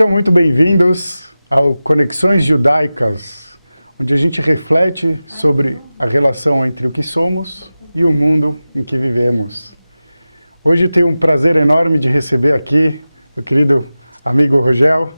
Sejam muito bem-vindos ao Conexões Judaicas, onde a gente reflete sobre a relação entre o que somos e o mundo em que vivemos. Hoje tenho um prazer enorme de receber aqui o querido amigo Rogel,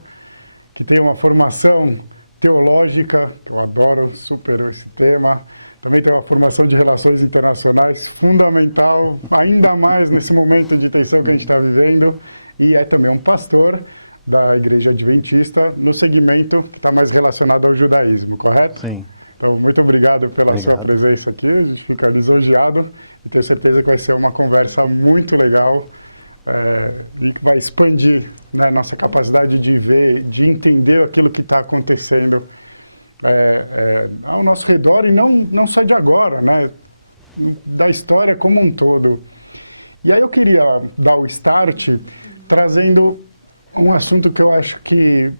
que tem uma formação teológica, que eu adoro super esse tema. Também tem uma formação de relações internacionais fundamental, ainda mais nesse momento de tensão que a gente está vivendo. E é também um pastor da Igreja Adventista no segmento que está mais relacionado ao judaísmo, correto? Sim. Então, muito obrigado pela sua presença aqui, a gente fica lisonjeado e tenho certeza que vai ser uma conversa muito legal e que vai expandir, né, nossa capacidade de ver, de entender aquilo que está acontecendo ao nosso redor e não só de agora, né, da história como um todo. E aí eu queria dar o start trazendo um assunto que eu acho que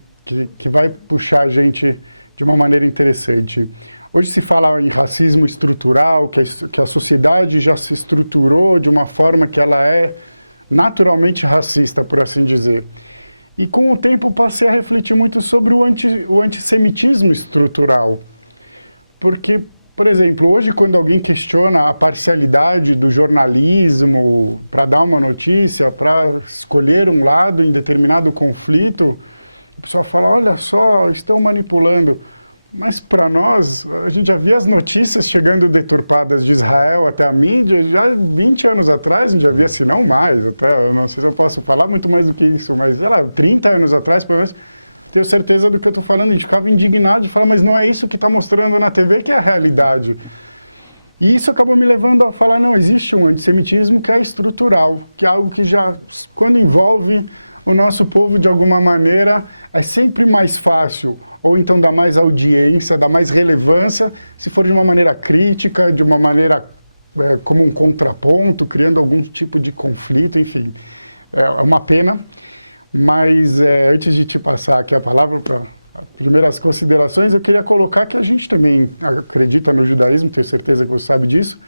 vai puxar a gente de uma maneira interessante. Hoje se fala em racismo estrutural, que a sociedade já se estruturou de uma forma que ela é naturalmente racista, por assim dizer. E com o tempo passei a refletir muito sobre o antissemitismo estrutural. Porque, por exemplo, hoje quando alguém questiona a parcialidade do jornalismo para dar uma notícia, para escolher um lado em determinado conflito, o pessoal fala, olha só, estão manipulando. Mas para nós, a gente já via as notícias chegando deturpadas de Israel até a mídia, já 20 anos atrás, a gente já via, se não mais, até, eu não sei se eu posso falar muito mais do que isso, mas, sei lá, 30 anos atrás, pelo menos, tenho certeza do que eu estou falando, a gente ficava indignado de falar, mas não é isso que está mostrando na TV que é a realidade. E isso acabou me levando a falar, não, existe um antissemitismo que é estrutural, que é algo que já, quando envolve o nosso povo de alguma maneira, é sempre mais fácil, ou então dá mais audiência, dá mais relevância, se for de uma maneira crítica, de uma maneira como um contraponto, criando algum tipo de conflito, enfim. É uma pena, mas antes de te passar aqui a palavra para as primeiras considerações, eu queria colocar que a gente também acredita no judaísmo, tenho certeza que você sabe disso,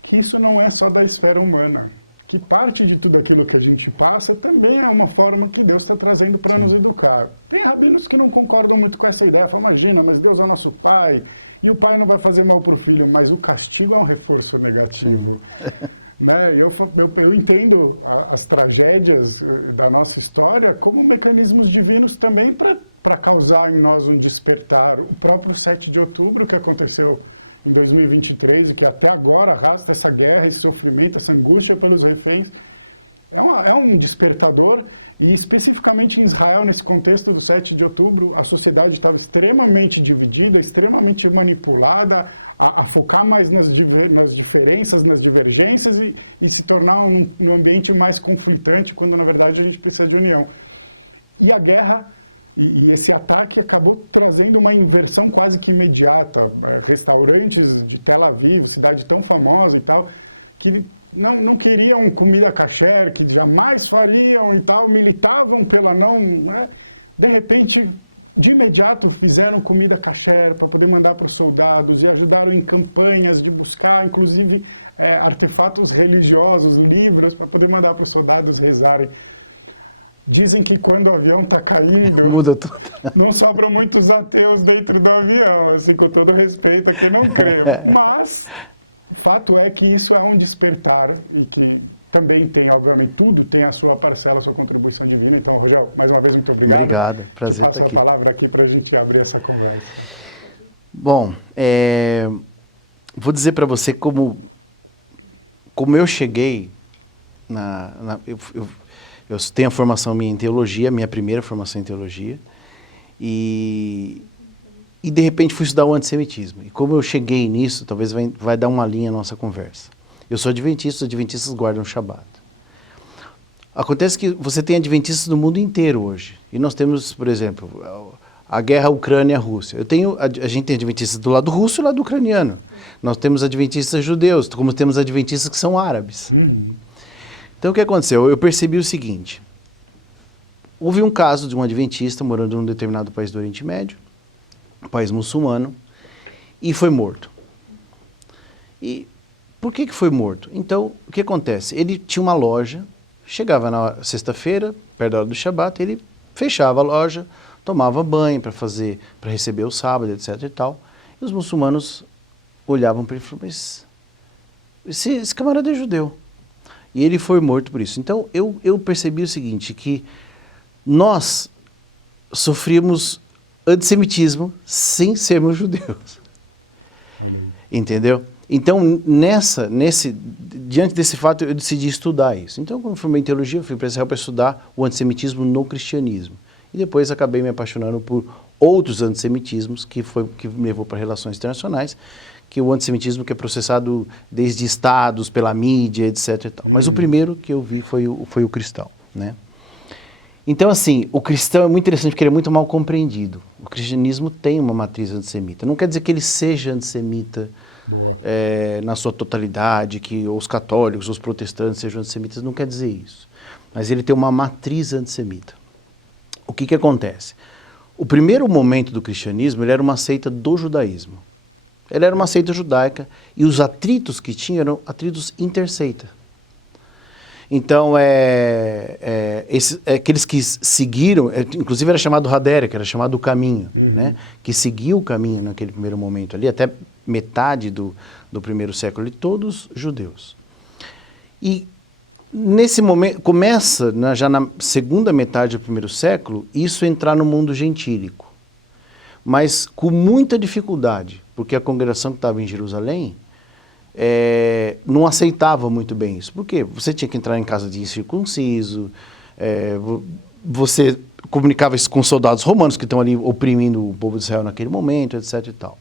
que isso não é só da esfera humana, que parte de tudo aquilo que a gente passa também é uma forma que Deus está trazendo para nos educar. Tem rabinos que não concordam muito com essa ideia, falam, imagina, mas Deus é o nosso pai, e o pai não vai fazer mal para o filho, mas o castigo é um reforço negativo. Né? Eu entendo as tragédias da nossa história como mecanismos divinos também para causar em nós um despertar. O próprio 7 de outubro que aconteceu em 2023 e que até agora arrasta essa guerra, esse sofrimento, essa angústia pelos reféns, é um despertador, e especificamente em Israel, nesse contexto do 7 de outubro, a sociedade estava extremamente dividida, extremamente manipulada, a focar mais nas diferenças, nas divergências e se tornar um ambiente mais conflitante, quando na verdade a gente precisa de união. E a guerra e esse ataque acabou trazendo uma inversão quase que imediata. Restaurantes de Tel Aviv, cidade tão famosa e tal, que não queriam comida kasher, que jamais fariam e tal, militavam pela não... Né? De repente, de imediato, fizeram comida kasher para poder mandar para os soldados e ajudaram em campanhas de buscar, inclusive, artefatos religiosos, livros, para poder mandar para os soldados rezarem. Dizem que quando o avião está caindo, não sobram muitos ateus dentro do avião, assim, com todo respeito a quem não crê. Mas o fato é que isso é um despertar e que também tem, obviamente, tudo tem a sua parcela, a sua contribuição divina. Então, Rogel, mais uma vez, muito obrigado. Obrigado. Te passo a palavra aqui para a gente abrir essa conversa. Bom, vou dizer para você como eu cheguei eu tenho a formação minha em teologia, minha primeira formação em teologia, e de repente fui estudar o antissemitismo. E como eu cheguei nisso, talvez vai dar uma linha à nossa conversa. Eu sou adventista, os adventistas guardam o Shabat. Acontece que você tem adventistas no mundo inteiro hoje. E nós temos, por exemplo, a guerra Ucrânia-Rússia. A gente tem adventistas do lado russo e do lado ucraniano. Nós temos adventistas judeus, como temos adventistas que são árabes. Uhum. Então, o que aconteceu? Eu percebi o seguinte. Houve um caso de um adventista morando num determinado país do Oriente Médio, um país muçulmano, e foi morto. E por que foi morto? Então, o que acontece? Ele tinha uma loja, chegava na sexta-feira, perto da hora do Shabat, ele fechava a loja, tomava banho para receber o sábado, etc. e tal. E os muçulmanos olhavam para ele e falavam, mas esse camarada é judeu. E ele foi morto por isso. Então, eu percebi o seguinte, que nós sofríamos antissemitismo sem sermos judeus. Olha aí. Entendeu? Então, diante desse fato, eu decidi estudar isso. Então, quando formei em teologia, eu fui para Israel para estudar o antissemitismo no cristianismo. E depois acabei me apaixonando por outros antissemitismos, que me levou para relações internacionais, que é o antissemitismo que é processado desde estados, pela mídia, etc. E tal. Mas o primeiro que eu vi foi o cristão, né? Então, assim, o cristão é muito interessante porque ele é muito mal compreendido. O cristianismo tem uma matriz antissemita. Não quer dizer que ele seja antissemita na sua totalidade, que os católicos, os protestantes sejam antissemitas, não quer dizer isso. Mas ele tem uma matriz antissemita. O que acontece? O primeiro momento do cristianismo, ele era uma seita do judaísmo. Ele era uma seita judaica e os atritos que tinha eram atritos interseita. Então, aqueles que seguiram, inclusive era chamado Hadera, que era chamado o caminho, né? Que seguiu o caminho naquele primeiro momento ali, até metade do primeiro século, ali, todos judeus. E nesse momento, começa, já na segunda metade do primeiro século, isso entrar no mundo gentílico. Mas com muita dificuldade, porque a congregação que estava em Jerusalém não aceitava muito bem isso. Por quê? Você tinha que entrar em casa de incircunciso, você comunicava isso com soldados romanos que estão ali oprimindo o povo de Israel naquele momento, etc. e tal.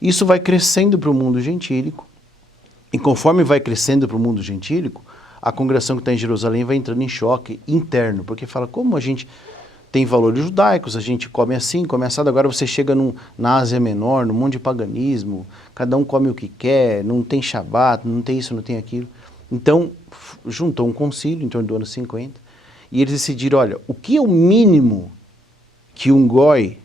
Isso vai crescendo para o mundo gentílico, e conforme vai crescendo para o mundo gentílico, a congregação que está em Jerusalém vai entrando em choque interno, porque fala, como a gente tem valores judaicos, a gente come assim, come assado, agora você chega na Ásia Menor, num monte de paganismo, cada um come o que quer, não tem Shabat, não tem isso, não tem aquilo. Então, juntou um concílio em torno do ano 50, e eles decidiram, olha, o que é o mínimo que um goi,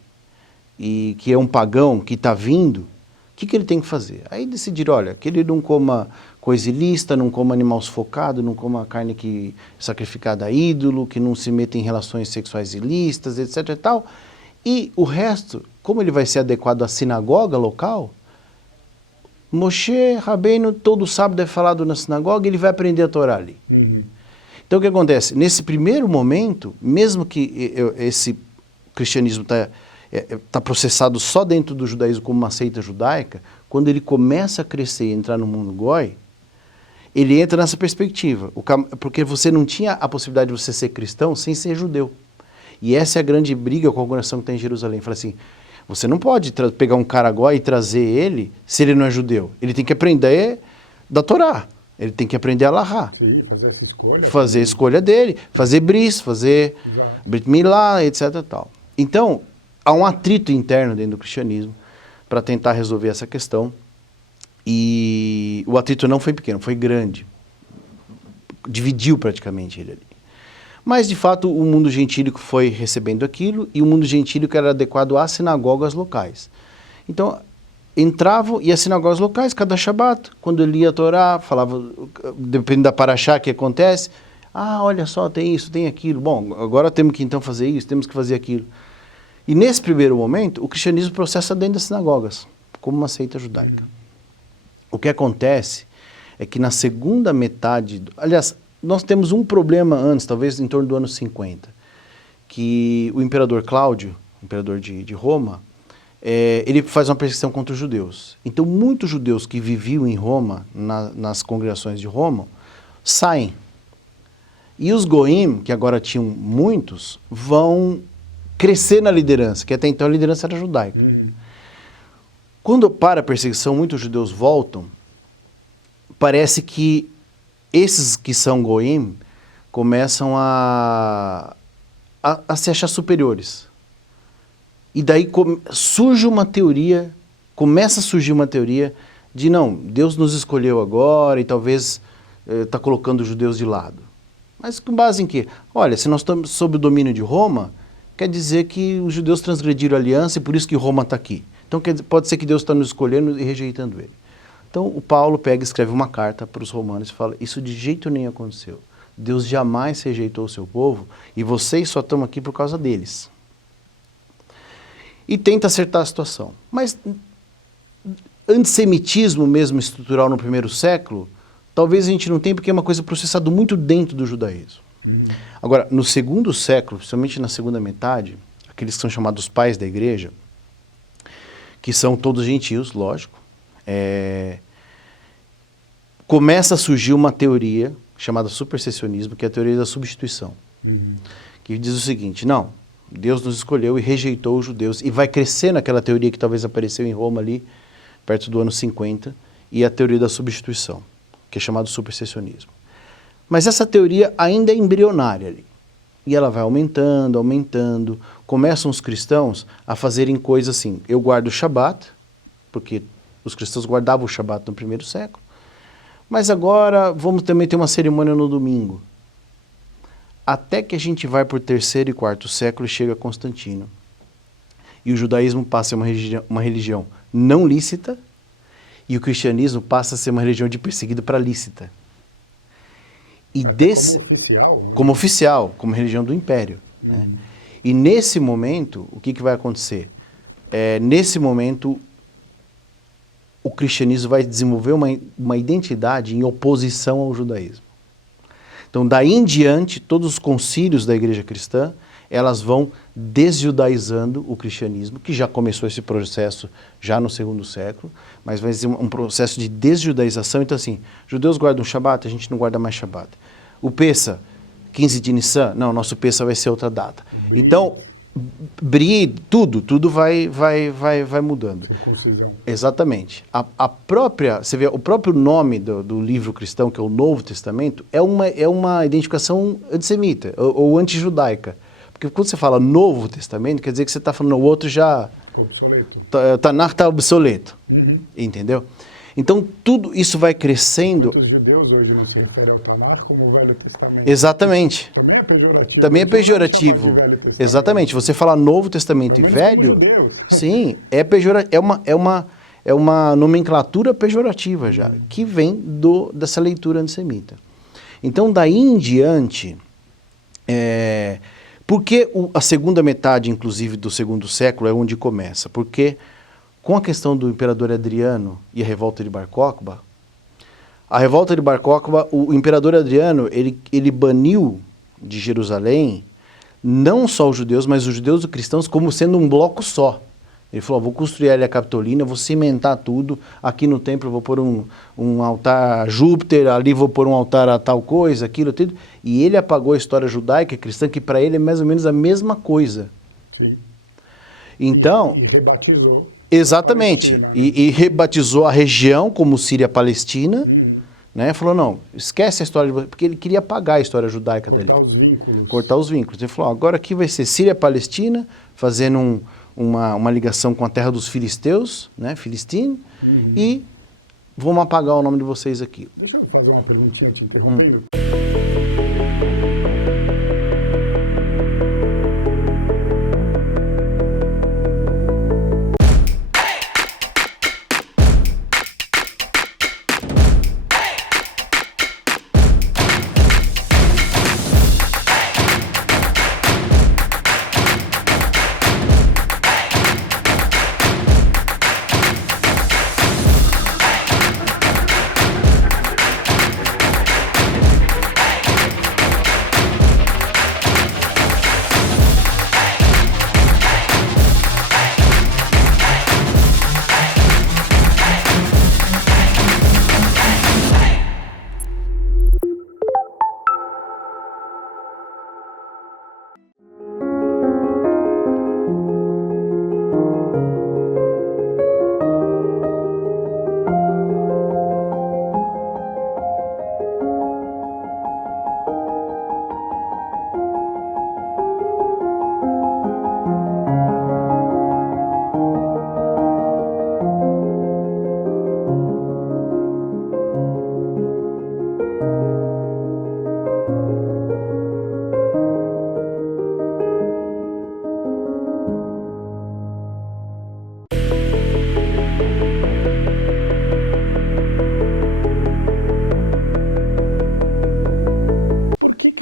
e que é um pagão que está vindo, o que ele tem que fazer? Aí decidiram, olha, que ele não coma coisa ilícita, não coma animal sufocado, não coma carne sacrificada a ídolo, que não se meta em relações sexuais ilícitas, etc. e tal. E o resto, como ele vai ser adequado à sinagoga local, Moshe Rabbeinu todo sábado é falado na sinagoga, ele vai aprender a Torá ali. Então o que acontece? Nesse primeiro momento, mesmo que esse cristianismo está processado só dentro do judaísmo como uma seita judaica, quando ele começa a crescer e entrar no mundo goi, ele entra nessa perspectiva, porque você não tinha a possibilidade de você ser cristão sem ser judeu. E essa é a grande briga com a congregação que tem em Jerusalém. Fala assim, você não pode pegar um cara goi e trazer ele se ele não é judeu. Ele tem que aprender da Torá, ele tem que aprender a Alahá. Sim, fazer essa escolha. Fazer a escolha dele, fazer bris, fazer Brit Milá, etc. Tal. Então, há um atrito interno dentro do cristianismo para tentar resolver essa questão. E o atrito não foi pequeno, foi grande. Dividiu praticamente ele ali. Mas, de fato, o mundo gentílico foi recebendo aquilo, e o mundo gentílico era adequado às sinagogas locais. Então, entravam, e as sinagogas locais, cada Shabat, quando ele lia a Torá, falava, dependendo da paraxá que acontece, olha só, tem isso, tem aquilo, bom, agora temos que então fazer isso, temos que fazer aquilo. E nesse primeiro momento, o cristianismo processa dentro das sinagogas, como uma seita judaica. O que acontece é que na segunda metade... Aliás, nós temos um problema antes, talvez em torno do ano 50, que o imperador Cláudio, imperador de Roma, ele faz uma perseguição contra os judeus. Então, muitos judeus que viviam em Roma, nas congregações de Roma, saem. E os goim, que agora tinham muitos, vão crescer na liderança, que até então a liderança era judaica. Quando para a perseguição, muitos judeus voltam, parece que esses que são goim começam a se achar superiores. E daí surge uma teoria, começa a surgir uma teoria de não, Deus nos escolheu agora e talvez está colocando os judeus de lado. Mas com base em quê? Olha, se nós estamos sob o domínio de Roma, quer dizer que os judeus transgrediram a aliança e por isso que Roma está aqui. Então pode ser que Deus está nos escolhendo e rejeitando ele. Então o Paulo pega e escreve uma carta para os romanos e fala, isso de jeito nenhum aconteceu. Deus jamais rejeitou o seu povo e vocês só estão aqui por causa deles. E tenta acertar a situação. Mas antissemitismo mesmo estrutural no primeiro século, talvez a gente não tenha, porque é uma coisa processada muito dentro do judaísmo. Agora, no segundo século, principalmente na segunda metade, aqueles que são chamados pais da igreja, que são todos gentios, lógico, começa a surgir uma teoria chamada supersessionismo, que é a teoria da substituição, que diz o seguinte: não, Deus nos escolheu e rejeitou os judeus, e vai crescendo aquela teoria que talvez apareceu em Roma ali, perto do ano 50, e a teoria da substituição, que é chamada supersessionismo. Mas essa teoria ainda é embrionária ali, e ela vai aumentando, aumentando, começam os cristãos a fazerem coisas assim: eu guardo o Shabat, porque os cristãos guardavam o Shabat no primeiro século, mas agora vamos também ter uma cerimônia no domingo. Até que a gente vai para o terceiro e quarto século e chega Constantino. E o judaísmo passa a ser uma religião não lícita, e o cristianismo passa a ser uma religião de perseguida para lícita. E até como oficial? Como oficial, como religião do império. Né? E nesse momento, o que vai acontecer? Nesse momento, o cristianismo vai desenvolver uma identidade em oposição ao judaísmo. Então, daí em diante, todos os concílios da igreja cristã, elas vão desjudaizando o cristianismo, que já começou esse processo já no segundo século, mas vai ser um processo de desjudaização. Então, assim, judeus guardam o Shabat, a gente não guarda mais Shabat. O Pessa, 15 de Nissan, não, nosso Pessa vai ser outra data. O Brit. Então, Brit, tudo vai mudando. Circuncisão. Exatamente. A própria, você vê, o próprio nome do livro cristão, que é o Novo Testamento, é uma identificação antissemita, ou antijudaica. Porque quando você fala Novo Testamento, quer dizer que você está falando, o outro já... Ficou obsoleto. Tanakh está obsoleto. Entendeu? Então, tudo isso vai crescendo... Quantos judeus hoje não se referem ao Tanakh como o Velho Testamento? Exatamente. Também é pejorativo. Também é pejorativo. Não chamar de Velho Testamento. Exatamente. Você fala Novo Testamento pelo menos velho, como judeus. Sim, é uma nomenclatura pejorativa já, que vem dessa leitura antissemita. Então, daí em diante... Porque a segunda metade, inclusive, do segundo século é onde começa? Porque com a questão do imperador Adriano e a revolta de Bar Kokhba, o imperador Adriano, ele baniu de Jerusalém não só os judeus, mas os judeus e os cristãos como sendo um bloco só. Ele falou: vou construir a Ilha Capitolina, vou cimentar tudo, aqui no templo eu vou pôr um altar a Júpiter, ali vou pôr um altar a tal coisa, aquilo, tudo. E ele apagou a história judaica e cristã, que para ele é mais ou menos a mesma coisa. Sim. Então, e rebatizou. Exatamente. Palestina, né? E rebatizou a região como Síria-Palestina, né? Falou: não, esquece a história, porque ele queria apagar a história judaica. Cortar os vínculos. Cortar os vínculos. Ele falou: agora aqui vai ser Síria-Palestina, fazendo uma ligação com a terra dos filisteus, né, Filistino, e vamos apagar o nome de vocês aqui. Deixa eu fazer uma perguntinha te interrompendo.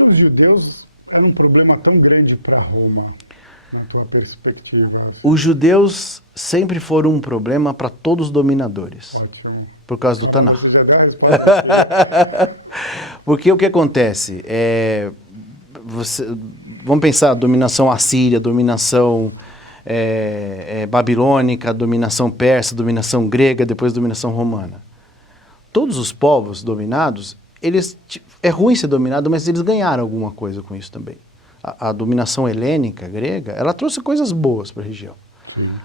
que os judeus eram um problema tão grande para Roma, na tua perspectiva? Assim? Os judeus sempre foram um problema para todos os dominadores. Ótimo. Por causa do Caramba, Tanakh. você já deu a resposta que eu queria. Porque o que acontece? Vamos pensar, dominação assíria, dominação babilônica, dominação persa, dominação grega, depois dominação romana. Todos os povos dominados, é ruim ser dominado, mas eles ganharam alguma coisa com isso também. A dominação helênica, grega, ela trouxe coisas boas para a região. Sim.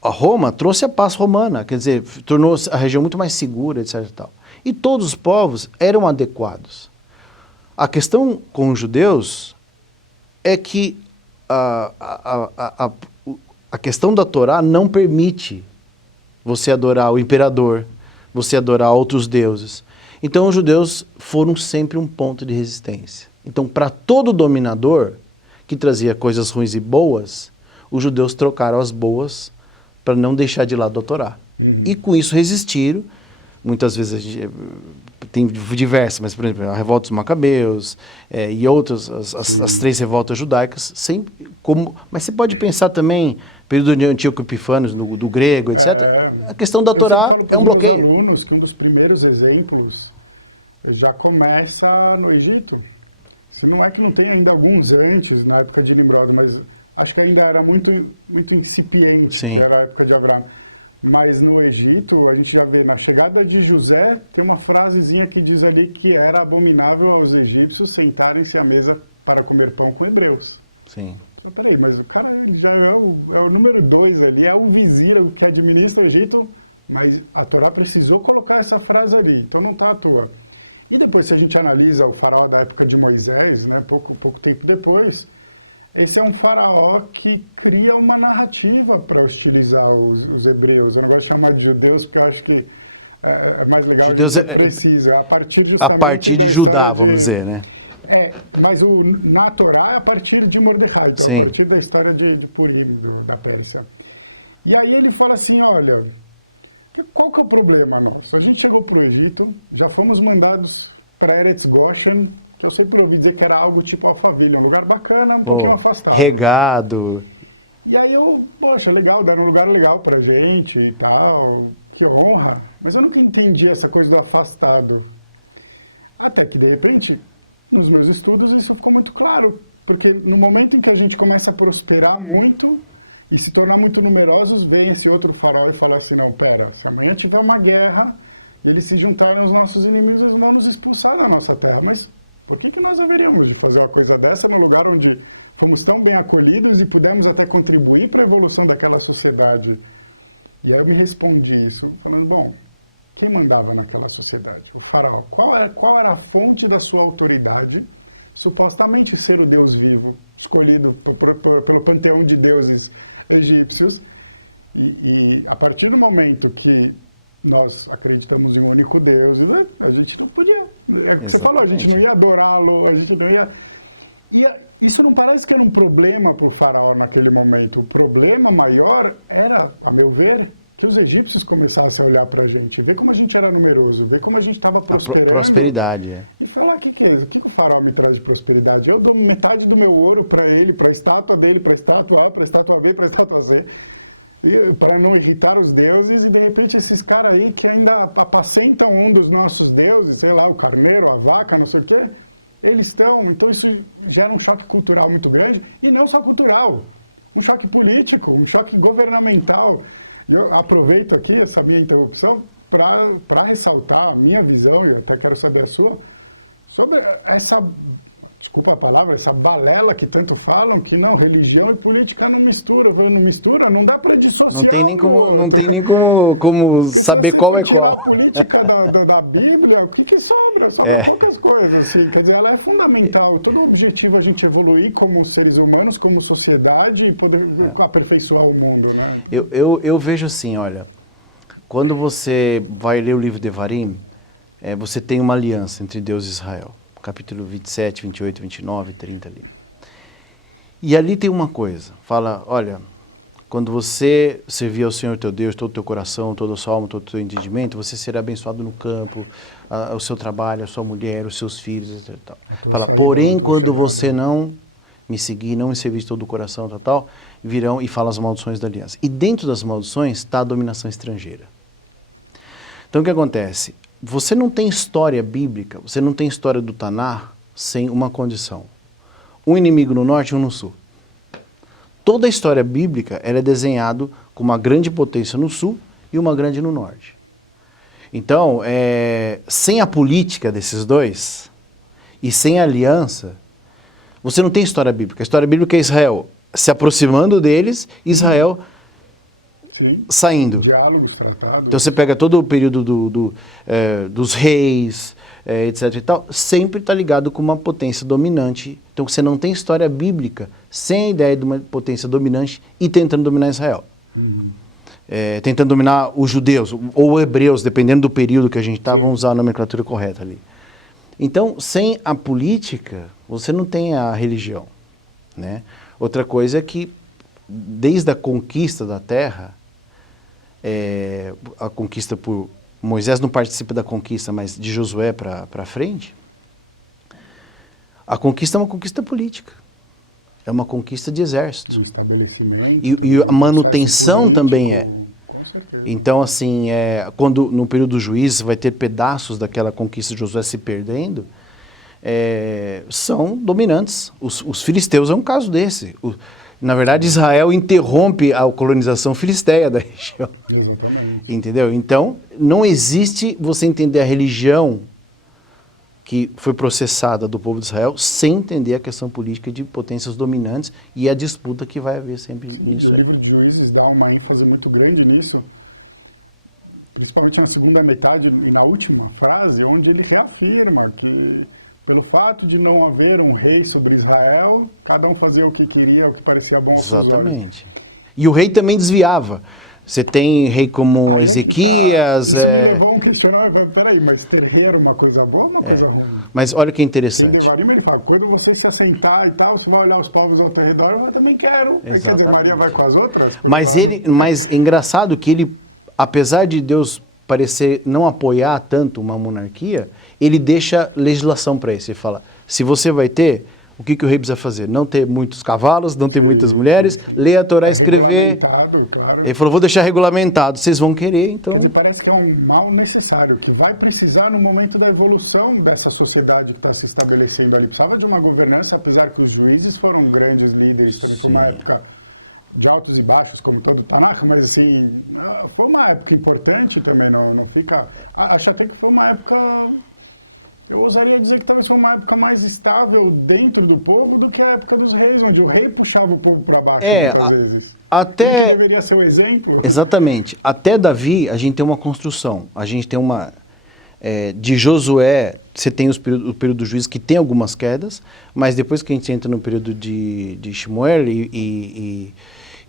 A Roma trouxe a paz romana, quer dizer, tornou a região muito mais segura, etc. E tal. E todos os povos eram adequados. A questão com os judeus é que a questão da Torá não permite você adorar o imperador, você adorar outros deuses. Então os judeus foram sempre um ponto de resistência. Então, para todo dominador que trazia coisas ruins e boas, os judeus trocaram as boas para não deixar de lado a Torá. Uhum. E com isso resistiram. Muitas vezes tem diversas, mas por exemplo, a revolta dos Macabeus e outras, as 3 revoltas judaicas, mas você pode pensar também, período de Antíoco Epifânios, do grego, etc. A questão da Torá. Eu sempre falo para os meus alunos que um dos primeiros exemplos já começa no Egito. Se não é que não tem ainda alguns antes, na época de Nimrod, mas acho que ainda era muito, muito incipiente, Sim. que era a época de Abraão. Mas no Egito, a gente já vê, na chegada de José, tem uma frasezinha que diz ali que era abominável aos egípcios sentarem-se à mesa para comer pão com hebreus. Sim. Só, peraí, mas o cara ele já é o número 2 ali, é o vizir, o que administra o Egito, mas a Torá precisou colocar essa frase ali, então não está à toa. E depois, se a gente analisa o faraó da época de Moisés, né, pouco tempo depois, esse é um faraó que cria uma narrativa para hostilizar os hebreus. Eu não gosto de chamar de judeus, porque eu acho que é mais legal a gente ser preciso. A partir justamente da história Judá, vamos dizer, né? Mas na Torá é a partir de Mordecai, então Sim. a partir da história de Purim, da Pérsia. E aí ele fala assim, olha, qual que é o problema nosso? A gente chegou para o Egito, já fomos mandados para Eretz Goshen, que eu sempre ouvi dizer que era algo tipo Alphaville, um lugar bacana, um pouquinho afastado. Regado. E aí poxa, legal, deram um lugar legal pra gente e tal, que honra. Mas eu nunca entendi essa coisa do afastado. Até que, de repente, nos meus estudos isso ficou muito claro. Porque no momento em que a gente começa a prosperar muito e se tornar muito numerosos, vem esse outro faraó e fala assim, não, pera, se amanhã tiver uma guerra e eles se juntarem aos nossos inimigos, eles vão nos expulsar da nossa terra. Mas por que nós haveríamos de fazer uma coisa dessa no lugar onde fomos tão bem acolhidos e pudemos até contribuir para a evolução daquela sociedade? E aí eu me respondi isso, falando, bom, quem mandava naquela sociedade? O faraó. Qual era a fonte da sua autoridade? Supostamente ser o Deus vivo, escolhido pelo panteão de deuses egípcios. E a partir do momento que nós acreditamos em um único Deus, a gente não podia. É o que você falou, a gente não ia adorá-lo, a gente não ia... E isso não parece que era um problema para o faraó naquele momento. O problema maior era, a meu ver, que os egípcios começassem a olhar para a gente, ver como a gente era numeroso, ver como a gente estava prosperando. Prosperidade. E falar, o que é isso? O que o faraó me traz de prosperidade? Eu dou metade do meu ouro para ele, para a estátua dele, para a estátua A, para a estátua B, para a estátua C, para não irritar os deuses, e de repente esses caras aí que ainda apacentam um dos nossos deuses, sei lá, o carneiro, a vaca, não sei o quê, eles estão. Então isso gera um choque cultural muito grande, e não só cultural, um choque político, um choque governamental. E eu aproveito aqui essa minha interrupção para ressaltar a minha visão, e eu até quero saber a sua, sobre essa, desculpa a palavra, essa balela que tanto falam, que não, religião e política não mistura. Eu falei, não mistura? Não dá para dissociar um do outro. Não tem nem como saber se qual você for tirar a política da Bíblia, o que sobra? Sobra poucas coisas, assim. Quer dizer, ela é fundamental. Todo o objetivo é a gente evoluir como seres humanos, como sociedade, e poder aperfeiçoar o mundo, né? Eu vejo assim, olha, quando você vai ler o livro de Devarim, você tem uma aliança entre Deus e Israel. Capítulo 27, 28, 29, 30 ali. E ali tem uma coisa, fala, olha, quando você servir ao Senhor teu Deus, todo o teu coração, toda a sua alma, todo o teu entendimento, você será abençoado no campo, o seu trabalho, a sua mulher, os seus filhos, e tal. A tua Fala, saída, porém, a tua quando chegada. você não me seguir, não me servir de todo o coração, tal, virão e fala as maldições da aliança. E dentro das maldições está a dominação estrangeira. Então o que acontece? Você não tem história bíblica, você não tem história do Tanar sem uma condição. Um inimigo no norte e um no sul. Toda a história bíblica ela é desenhada com uma grande potência no sul e uma grande no norte. Então, sem a política desses dois e sem a aliança, você não tem história bíblica. A história bíblica é Israel se aproximando deles, Israel Sim. saindo. Diálogos, tratados. Então você pega todo o período dos reis, etc e tal, sempre está ligado com uma potência dominante. Então você não tem história bíblica sem a ideia de uma potência dominante e tentando dominar Israel. Uhum. Tentando dominar os judeus ou hebreus, dependendo do período que a gente está, Sim. vamos usar a nomenclatura correta ali. Então, sem a política, você não tem a religião, né? Outra coisa é que, desde a conquista da terra, a conquista por... Moisés não participa da conquista, mas de Josué para frente, a conquista é uma conquista política. É uma conquista de exército. O estabelecimento. E também, a manutenção político, também é. Com certeza. Então, assim, quando no período dos juízes vai ter pedaços daquela conquista de Josué se perdendo, são dominantes. Os filisteus é um caso desse. Na verdade, sim, Israel interrompe a colonização filisteia da região. Exatamente. Entendeu? Então, não existe você entender a religião que foi processada do povo de Israel sem entender a questão política de potências dominantes e a disputa que vai haver sempre. Sim, e o livro de Juízes dá uma ênfase muito grande nisso, principalmente na segunda metade e na última frase, onde ele reafirma que, pelo fato de não haver um rei sobre Israel, cada um fazia o que queria, o que parecia bom aos seus olhos. E o rei também desviava. Você tem rei como aí Ezequias... Isso me levou a um questionamento, peraí, mas ter rei era uma coisa boa ou uma coisa ruim? Mas olha que interessante. Tem Devarim, ele fala, quando você se assentar e tal, você vai olhar os povos ao teu redor, eu também quero. Aí, quer dizer, Maria vai com as outras? Mas é engraçado que ele, apesar de Deus parecer não apoiar tanto uma monarquia, ele deixa legislação para isso. Ele fala, se você vai ter... O que o rei precisa fazer? Não ter muitos cavalos, não ter muitas mulheres, ler a Torá, escrever. Regulamentado, claro. Ele falou, vou deixar regulamentado, vocês vão querer, então... Quer dizer, parece que é um mal necessário, que vai precisar no momento da evolução dessa sociedade que está se estabelecendo ali. Precisava de uma governança, apesar que os juízes foram grandes líderes, também foi uma época de altos e baixos, como todo o Tanakh, mas assim, foi uma época importante também, não fica... Acho até que foi uma época... Eu ousaria dizer que talvez foi uma época mais estável dentro do povo do que a época dos reis, onde o rei puxava o povo para baixo muitas vezes. Ele que deveria ser o exemplo. Exatamente. Até Davi, a gente tem uma construção. A gente tem uma... de Josué, você tem o período dos juízes que tem algumas quedas, mas depois que a gente entra no período de Shmuel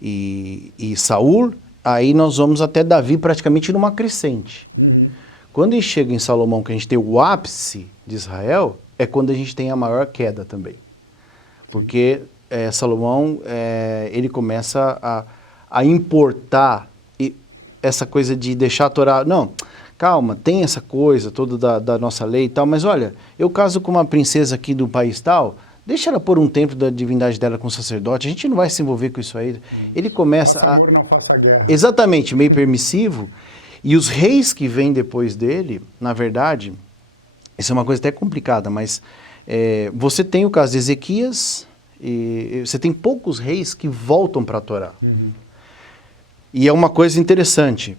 e Saul, aí nós vamos até Davi praticamente numa crescente. Uhum. Quando a gente chega em Salomão, que a gente tem o ápice de Israel, é quando a gente tem a maior queda também. Sim. Porque Salomão, ele começa a importar essa coisa de deixar a Torá... Não, calma, tem essa coisa toda da nossa lei e tal, mas olha, eu caso com uma princesa aqui do país tal, deixa ela pôr um templo da divindade dela com o sacerdote, a gente não vai se envolver com isso aí. Isso. Ele começa faça amor, não faça guerra. Exatamente, meio permissivo. E os reis que vêm depois dele, na verdade, isso é uma coisa até complicada, mas você tem o caso de Ezequias, e você tem poucos reis que voltam para a Torá. Uhum. E é uma coisa interessante,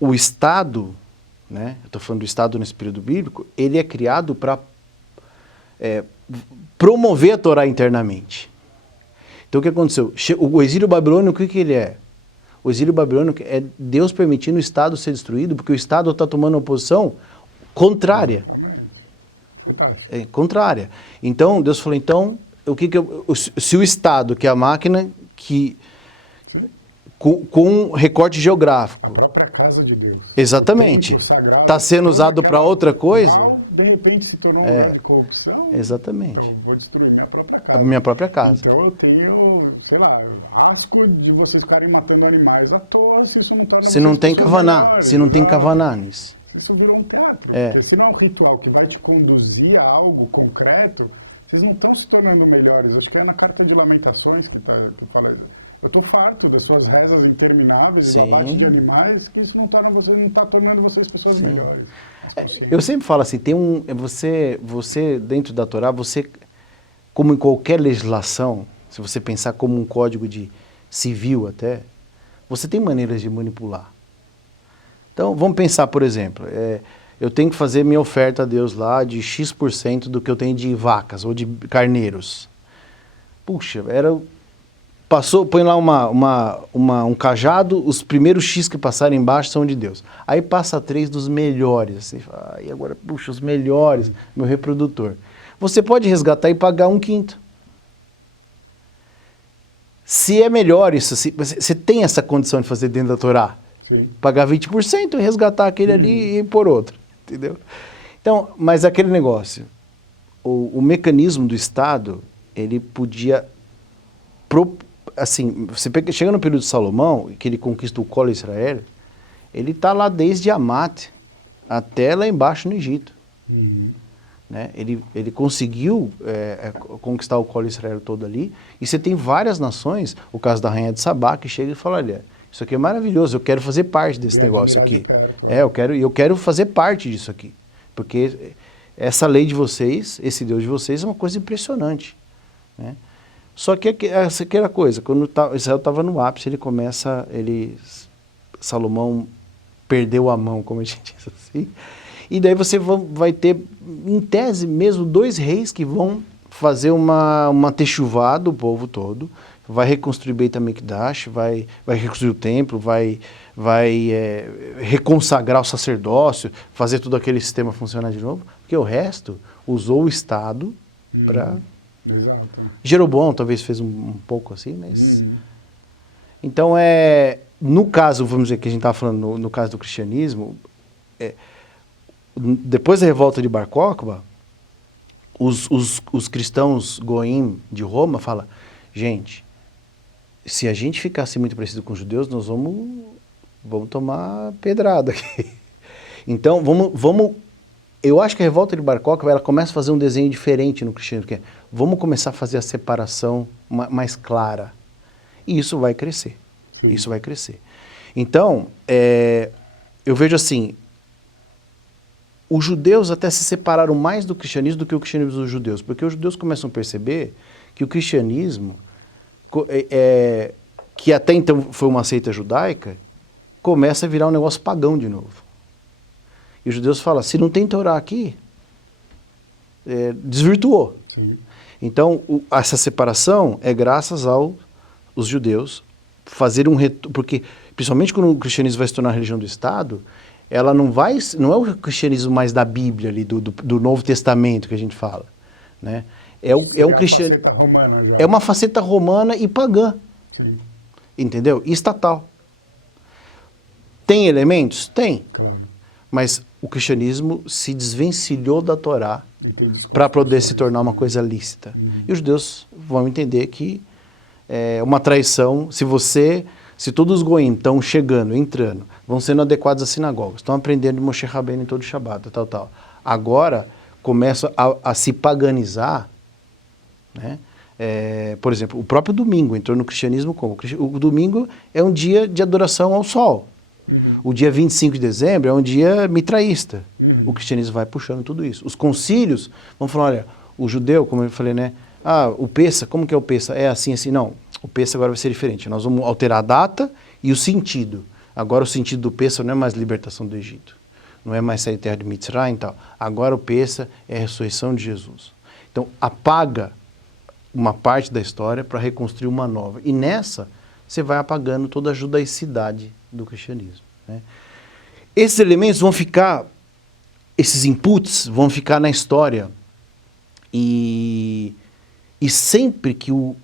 o Estado, né, eu estou falando do Estado nesse período bíblico, ele é criado para promover a Torá internamente. Então o que aconteceu? O exílio babilônico, o que ele é? O exílio babilônico é Deus permitindo o Estado ser destruído, porque o Estado está tomando uma posição contrária. Exatamente. Fantástico. Contrária. Então, Deus falou, se o Estado, que é a máquina que... Sim. Com recorte geográfico. A própria casa de Deus. Exatamente. O templo sagrado. Está sendo usado para outra coisa. De repente se tornou um lugar de corrupção. Exatamente. Então eu vou destruir minha própria casa. Minha própria casa. Então eu tenho, sei lá, asco de vocês ficarem matando animais à toa, se isso não torna vocês pessoas melhores. Se não tem cavananes. isso virou um teatro. É. Porque se não é um ritual que vai te conduzir a algo concreto, vocês não estão se tornando melhores. Acho que é na Carta de Lamentações que fala isso. Eu estou farto das suas rezas intermináveis e do abate de animais, que isso não está tornando vocês pessoas melhores, mais conscientes. Eu sempre falo assim, você dentro da Torá, você, como em qualquer legislação, se você pensar como um código de civil até, você tem maneiras de manipular. Então, vamos pensar, por exemplo, eu tenho que fazer minha oferta a Deus lá de X% do que eu tenho de vacas ou de carneiros. Puxa, põe lá um cajado, os primeiros X que passarem embaixo são de Deus. Aí passa 3 dos melhores. Assim, e agora, puxa, os melhores, meu reprodutor. Você pode resgatar e pagar 1/5. Se é melhor isso, você tem essa condição de fazer dentro da Torá? Sim. Pagar 20% e resgatar aquele ali e pôr outro, entendeu? Então, mas aquele negócio, o mecanismo do Estado, ele podia, assim, chega no período de Salomão, que ele conquista o Colo Israel, ele está lá desde Amat até lá embaixo no Egito. Né? Ele conseguiu conquistar o Colo Israel todo ali, e você tem várias nações, o caso da Rainha de Sabá, que chega e fala, olha, isso aqui é maravilhoso, eu quero fazer parte desse negócio admirar aqui. de perto. Eu quero fazer parte disso aqui, porque essa lei de vocês, esse Deus de vocês é uma coisa impressionante. Né? Só que aquela coisa, quando Israel estava no ápice, Salomão perdeu a mão, como a gente diz assim, e daí você vai ter, em tese mesmo, 2 reis que vão fazer uma techuvá do povo todo, vai reconstruir Beit HaMikdash, vai reconstruir o templo, vai reconsagrar o sacerdócio, fazer todo aquele sistema funcionar de novo, porque o resto usou o Estado para... Exato. Jeroboão talvez fez um pouco assim, mas... Então, no caso, vamos dizer, que a gente estava falando, no caso do cristianismo, depois da revolta de Bar Kokhba, os cristãos goim de Roma falam, gente, se a gente ficasse muito parecido com os judeus, nós vamos tomar pedrada aqui. Então, eu acho que a revolta de Bar Kokhba, ela começa a fazer um desenho diferente no cristianismo, que vamos começar a fazer a separação mais clara. E isso vai crescer. Sim. Isso vai crescer. Então, eu vejo assim, os judeus até se separaram mais do cristianismo do que o cristianismo dos judeus, porque os judeus começam a perceber que o cristianismo, que até então foi uma seita judaica, começa a virar um negócio pagão de novo. E os judeus falam, se não tem Torá aqui, desvirtuou. Sim. Então, essa separação é graças aos judeus fazerem um retorno, porque principalmente quando o cristianismo vai se tornar a religião do Estado, ela não é o cristianismo mais da Bíblia, ali, do Novo Testamento que a gente fala. Né? Seria a faceta romana já. É uma faceta romana e pagã. Sim. Entendeu? E estatal. Tem elementos? Tem. Claro. Mas o cristianismo se desvencilhou da Torá para poder se tornar uma coisa lícita. E os judeus vão entender que é uma traição. Se todos os goim estão chegando, entrando, vão sendo adequados às sinagogas, estão aprendendo Moshe Rabbeinu em todo o Shabbat, tal. Agora começa a se paganizar, né? Por exemplo, o próprio domingo entrou no cristianismo como? O domingo é um dia de adoração ao sol. O dia 25 de dezembro é um dia mitraísta. O cristianismo vai puxando tudo isso. Os concílios vão falar, olha, o judeu, como eu falei, né? O Pessa, como que é o Pessa? É assim, assim. Não, o Pessa agora vai ser diferente. Nós vamos alterar a data e o sentido. Agora o sentido do Pessa não é mais libertação do Egito. Não é mais sair terra de Mitzrayim e tal. Agora o Pessa é a ressurreição de Jesus. Então, apaga uma parte da história para reconstruir uma nova. E nessa, você vai apagando toda a judaicidade do cristianismo. Né? Esses elementos vão ficar, esses inputs vão ficar na história. E sempre que o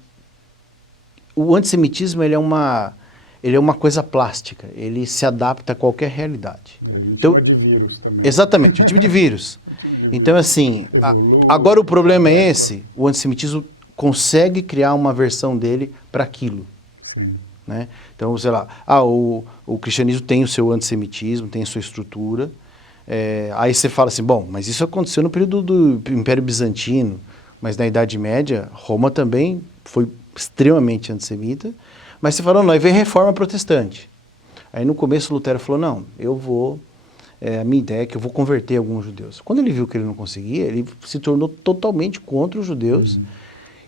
antissemitismo ele é uma coisa plástica, ele se adapta a qualquer realidade. A gente chama de vírus também. Exatamente, um tipo de vírus. Tipo de vírus. Então, assim, evolui, agora o problema é esse, o antissemitismo consegue criar uma versão dele para aquilo. Sim. Né? Então, sei lá, o cristianismo tem o seu antissemitismo, tem a sua estrutura, Aí você fala assim, bom, mas isso aconteceu no período do Império Bizantino, mas na Idade Média, Roma também foi extremamente antissemita, mas você falou, não, aí vem Reforma Protestante. Aí no começo Lutero falou, não, a minha ideia é que eu vou converter alguns judeus. Quando ele viu que ele não conseguia, ele se tornou totalmente contra os judeus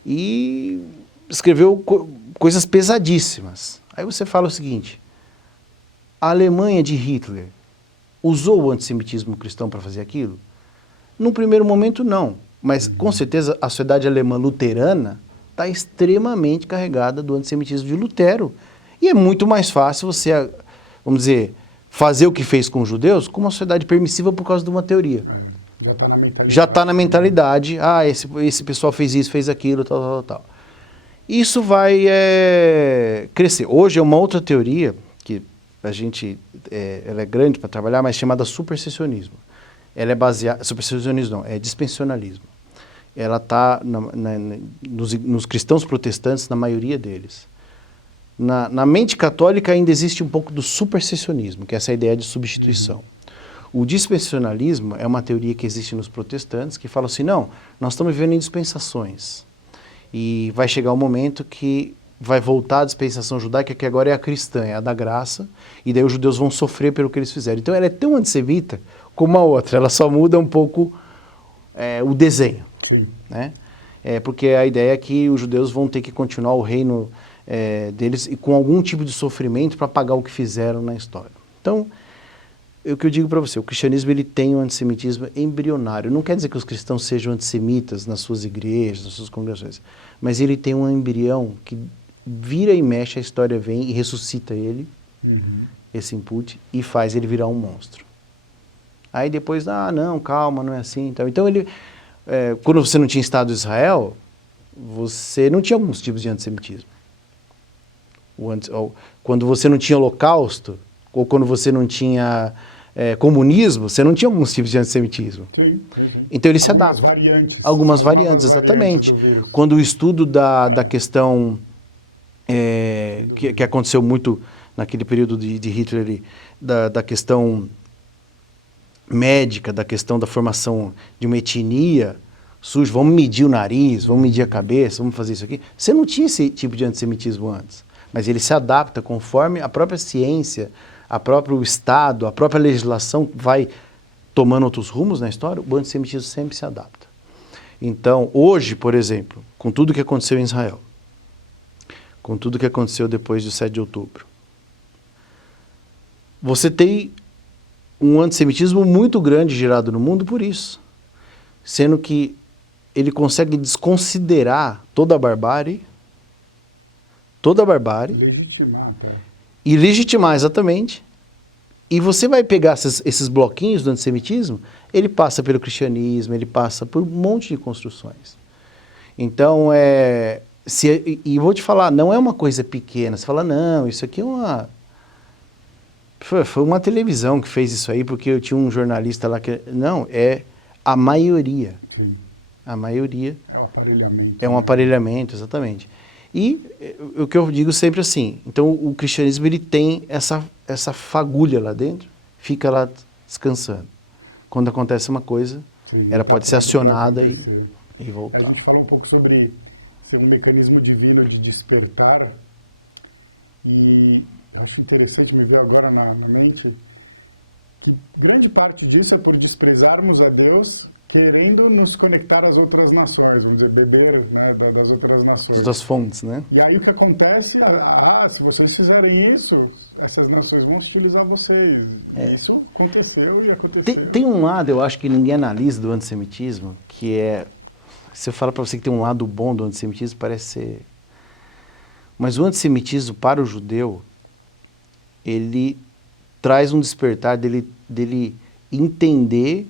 e escreveu coisas pesadíssimas. Aí você fala o seguinte, a Alemanha de Hitler usou o antissemitismo cristão para fazer aquilo? Num primeiro momento, não. Mas, com certeza, a sociedade alemã luterana está extremamente carregada do antissemitismo de Lutero. E é muito mais fácil você, vamos dizer, fazer o que fez com os judeus com uma sociedade permissiva por causa de uma teoria. Já está na mentalidade. Já está na mentalidade. Esse pessoal fez isso, fez aquilo, tal. Isso vai crescer. Hoje é uma outra teoria que a gente... ela é grande para trabalhar, mas chamada supersessionismo. Ela é baseada... Supersessionismo não, é dispensionalismo. Ela está nos cristãos protestantes, na maioria deles. Na mente católica ainda existe um pouco do supersessionismo, que é essa ideia de substituição. O dispensacionalismo é uma teoria que existe nos protestantes, que fala assim, não, nós estamos vivendo em dispensações. E vai chegar um momento que vai voltar a dispensação judaica, que agora é a cristã, é a da graça, e daí os judeus vão sofrer pelo que eles fizeram. Então ela é tão antissemita como a outra, ela só muda um pouco o desenho. Sim. Né? Porque a ideia é que os judeus vão ter que continuar o reino deles e com algum tipo de sofrimento para pagar o que fizeram na história. Então, o que eu digo para você, o cristianismo ele tem um antissemitismo embrionário. Não quer dizer que os cristãos sejam antissemitas nas suas igrejas, nas suas congregações, mas ele tem um embrião que vira e mexe, a história vem e ressuscita ele, esse input, e faz ele virar um monstro. Aí depois, não, calma, não é assim. Então ele, quando você não tinha Estado de Israel, você não tinha alguns tipos de antissemitismo. Quando você não tinha holocausto, ou quando você não tinha comunismo, você não tinha alguns tipos de antissemitismo. Sim. Então, ele algumas variantes. Algumas as variantes, novas variantes do vírus. Quando o estudo da questão que aconteceu muito naquele período de Hitler ali, da questão médica, da questão da formação de uma etnia, vamos medir o nariz, vamos medir a cabeça, vamos fazer isso aqui. Você não tinha esse tipo de antissemitismo antes, mas ele se adapta conforme a própria ciência, o próprio Estado, a própria legislação vai tomando outros rumos na história, o antissemitismo sempre se adapta. Então, hoje, por exemplo, com tudo que aconteceu em Israel, com tudo que aconteceu depois do 7 de outubro, você tem um antissemitismo muito grande gerado no mundo por isso, sendo que ele consegue desconsiderar toda a barbárie, legitimar até. E legitimar, exatamente. E você vai pegar esses bloquinhos do antissemitismo, ele passa pelo cristianismo, ele passa por um monte de construções. Então, e vou te falar, não é uma coisa pequena. Você fala, não, isso aqui foi uma televisão que fez isso aí, porque eu tinha um jornalista lá que... Não, é a maioria. Sim. A maioria. É o aparelhamento. É um aparelhamento, exatamente. E o que eu digo sempre assim, então o cristianismo ele tem essa fagulha lá dentro, fica lá descansando. Quando acontece uma coisa, ela pode ser acionada. A gente falou um pouco sobre ser um mecanismo divino de despertar, e eu acho interessante, me veio agora na mente, que grande parte disso é por desprezarmos a Deus, querendo nos conectar às outras nações, vamos dizer, beber, né, das outras nações. Das fontes, né? E aí o que acontece, se vocês fizerem isso, essas nações vão hostilizar vocês. E isso aconteceu e aconteceu. Tem um lado, eu acho que ninguém analisa do antissemitismo, que se eu falar para você que tem um lado bom do antissemitismo, parece ser... Mas o antissemitismo para o judeu, ele traz um despertar dele entender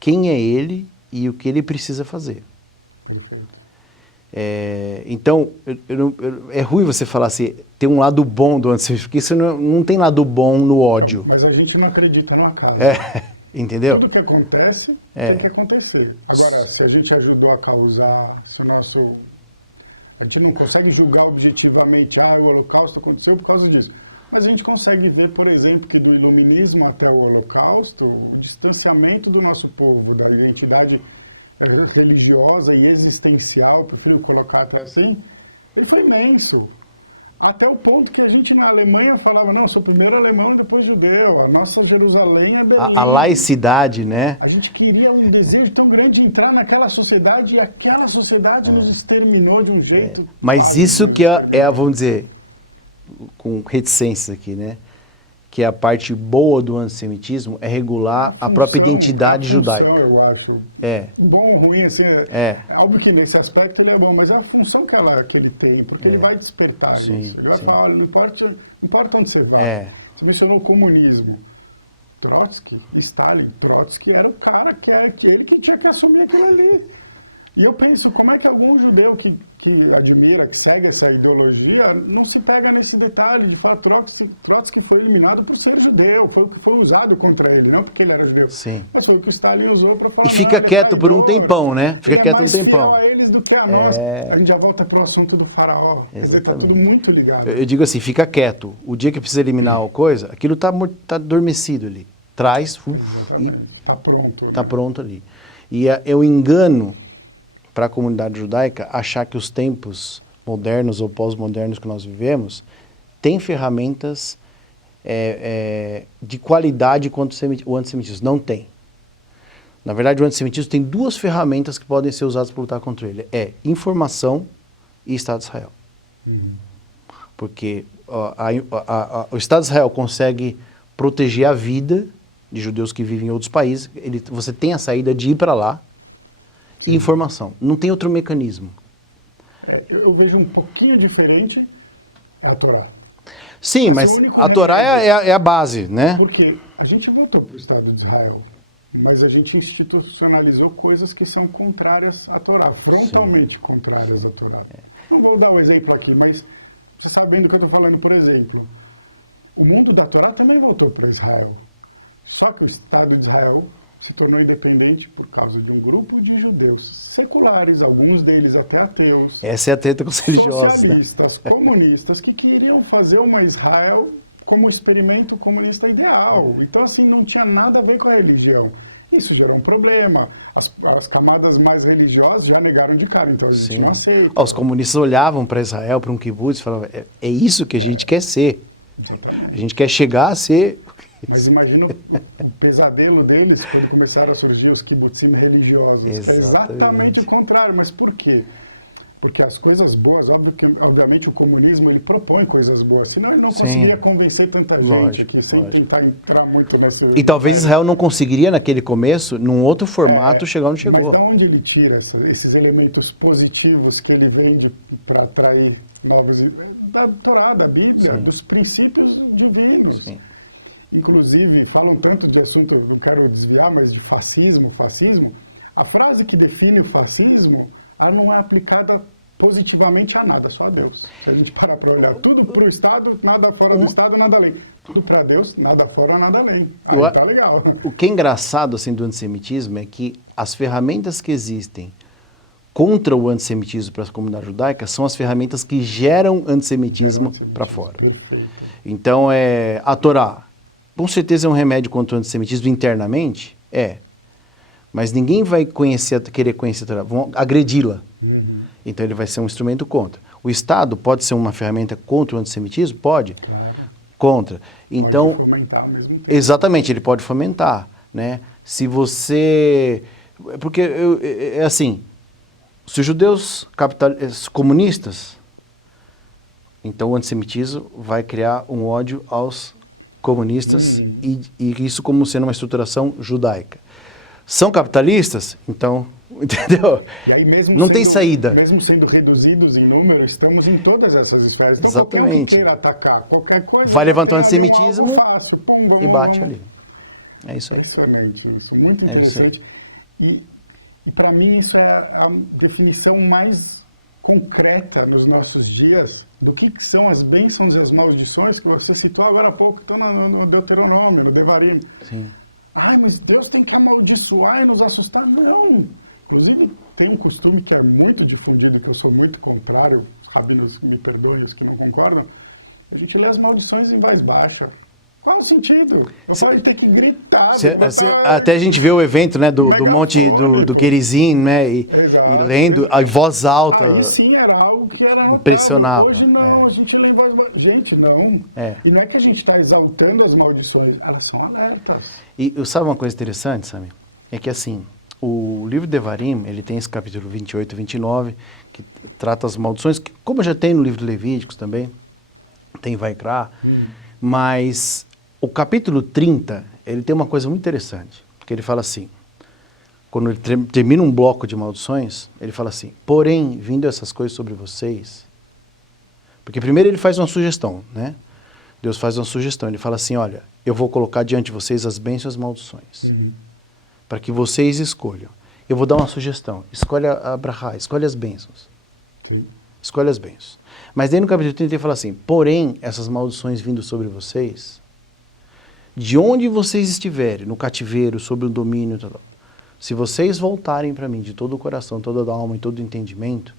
quem é ele e o que ele precisa fazer. Perfeito. Então, é ruim você falar assim, tem um lado bom do antissemitismo, porque isso não tem lado bom no ódio. Não, mas a gente não acredita no acaso. Entendeu? Tudo que acontece tem que acontecer. Agora, se a gente ajudou a causar, A gente não consegue julgar objetivamente, o Holocausto aconteceu por causa disso. Mas a gente consegue ver, por exemplo, que do Iluminismo até o Holocausto, o distanciamento do nosso povo, da identidade religiosa e existencial, prefiro colocar até assim, ele foi imenso. Até o ponto que a gente na Alemanha falava, não, eu sou primeiro alemão e depois judeu, a nossa Jerusalém é Berlim. A laicidade, né? A gente queria um desejo tão grande de entrar naquela sociedade e aquela sociedade nos exterminou de um jeito Mas isso que vamos dizer, com reticências aqui, né? Que a parte boa do antissemitismo é regular a própria identidade judaica. É a função, eu acho. Bom ou ruim, assim, é óbvio que nesse aspecto ele é bom, mas é a função que ele tem, porque ele vai despertar isso. Ele vai falar, olha, não importa onde você vá. Você mencionou o comunismo. Trotsky, Stalin, Trotsky era o cara ele que tinha que assumir aquilo ali. E eu penso, como é que algum judeu que admira, que segue essa ideologia, não se pega nesse detalhe de falar Trotsky foi eliminado por ser judeu, foi o que foi usado contra ele, não porque ele era judeu, mas foi o que o Stalin usou para falar, não, ele é traidor, por um tempão, né? Ele é mais fiel a eles do que a nós. A gente já volta para o assunto do faraó, quer dizer, está tudo muito ligado. Eu digo assim, fica quieto, o dia que precisa eliminar uma coisa, aquilo está adormecido ali, traz... Exatamente, está pronto. Está pronto ali. E eu engano para a comunidade judaica achar que os tempos modernos ou pós-modernos que nós vivemos têm ferramentas de qualidade contra o antissemitismo. Não tem. Na verdade, o antissemitismo tem duas ferramentas que podem ser usadas para lutar contra ele. É informação e Estado de Israel. Porque o Estado de Israel consegue proteger a vida de judeus que vivem em outros países. Você tem a saída de ir para lá. Sim. Informação. Não tem outro mecanismo. Eu vejo um pouquinho diferente, é a Torá. Sim, mas a Torá é a base, né? Porque a gente voltou para o Estado de Israel, mas a gente institucionalizou coisas que são contrárias à Torá, frontalmente contrárias à Torá. Não vou dar o exemplo aqui, mas você sabe bem do que eu estou falando, por exemplo. O mundo da Torá também voltou para Israel. Só que o Estado de Israel se tornou independente por causa de um grupo de judeus seculares, alguns deles até ateus, essa é a treta socialistas, comunistas, que queriam fazer uma Israel como experimento comunista ideal. Então, assim, não tinha nada a ver com a religião. Isso gerou um problema. As camadas mais religiosas já negaram de cara, então a gente não aceita. Os comunistas olhavam para Israel, para um kibbutz, e falavam, é isso que a gente quer ser. Exatamente. A gente quer chegar a ser... Mas imagina o pesadelo deles quando começaram a surgir os kibbutzim religiosos, que é exatamente o contrário. Mas por quê? Porque as coisas boas, obviamente o comunismo ele propõe coisas boas, senão ele não conseguiria convencer tanta gente aqui, sem tentar entrar muito nesse... E talvez Israel não conseguiria naquele começo, num outro formato, chegar onde chegou. Mas da onde ele tira esses elementos positivos que ele vende para atrair novos... Da Torá, da Bíblia, dos princípios divinos. Sim. Inclusive, falam tanto de assunto, não quero desviar, mas de fascismo, a frase que define o fascismo, ela não é aplicada positivamente a nada, só a Deus. Se a gente parar para olhar, tudo para o Estado, nada fora do Estado, nada além. Tudo para Deus, nada fora, nada além. Aí tá legal. O que é engraçado assim, do antissemitismo é que as ferramentas que existem contra o antissemitismo para a comunidade judaica são as ferramentas que geram antissemitismo para fora. Perfeito. Então, a Torá, com certeza é um remédio contra o antissemitismo internamente? Mas ninguém vai querer conhecer a Torá, vão agredi-la. Então ele vai ser um instrumento contra. O Estado pode ser uma ferramenta contra o antissemitismo? Pode. Claro. Contra. Então, pode fomentar ao mesmo tempo. Exatamente, ele pode fomentar. Né? Se você... Porque, é assim, se os judeus comunistas, então o antissemitismo vai criar um ódio aos comunistas e isso como sendo uma estruturação judaica. São capitalistas? Então, entendeu? E aí mesmo não sendo, tem saída. Mesmo sendo reduzidos em número, estamos em todas essas esferas. Então qualquer um que queira atacar, qualquer coisa vai já tem ali um alvo fácil. Pum, vamos. É isso. Impressionante isso, muito interessante. E para mim isso é a definição mais concreta nos nossos dias do que são as bênçãos e as maldições que você citou agora há pouco, que estão no Deuteronômio, no Devarim. Sim. Ai, mas Deus tem que amaldiçoar e nos assustar? Não. Inclusive, tem um costume que é muito difundido, que eu sou muito contrário, os rabinos me perdoem, os que não concordam, A gente lê as maldições em voz baixa. Qual o sentido? Eu falo, a gente tem que gritar, tem que botar... Até a gente vê o evento, né, do monte do Gerizim, né, Exato, lendo em voz alta. Aí sim era algo que era notável. Hoje não, a gente lê em voz baixa. Gente, não. E não é que a gente está exaltando as maldições, elas são alertas. E sabe uma coisa interessante, Samir? É que assim, o livro de Devarim, ele tem esse capítulo 28 e 29, que trata as maldições, que, como já tem no livro de Levíticos também, tem Vaikra, mas o capítulo 30, ele tem uma coisa muito interessante, porque ele fala assim, quando ele termina um bloco de maldições, ele fala assim, porém, vindo essas coisas sobre vocês, porque primeiro ele faz uma sugestão, né? Deus faz uma sugestão, ele fala assim, olha, eu vou colocar diante de vocês as bênçãos e as maldições, para que vocês escolham. Eu vou dar uma sugestão, escolhe a brachá, escolhe as bênçãos. Sim. Escolhe as bênçãos. Mas daí no capítulo 30 ele fala assim, porém, essas maldições vindo sobre vocês, de onde vocês estiverem, no cativeiro, sob o domínio, se vocês voltarem para mim de todo o coração, toda a alma e todo o entendimento,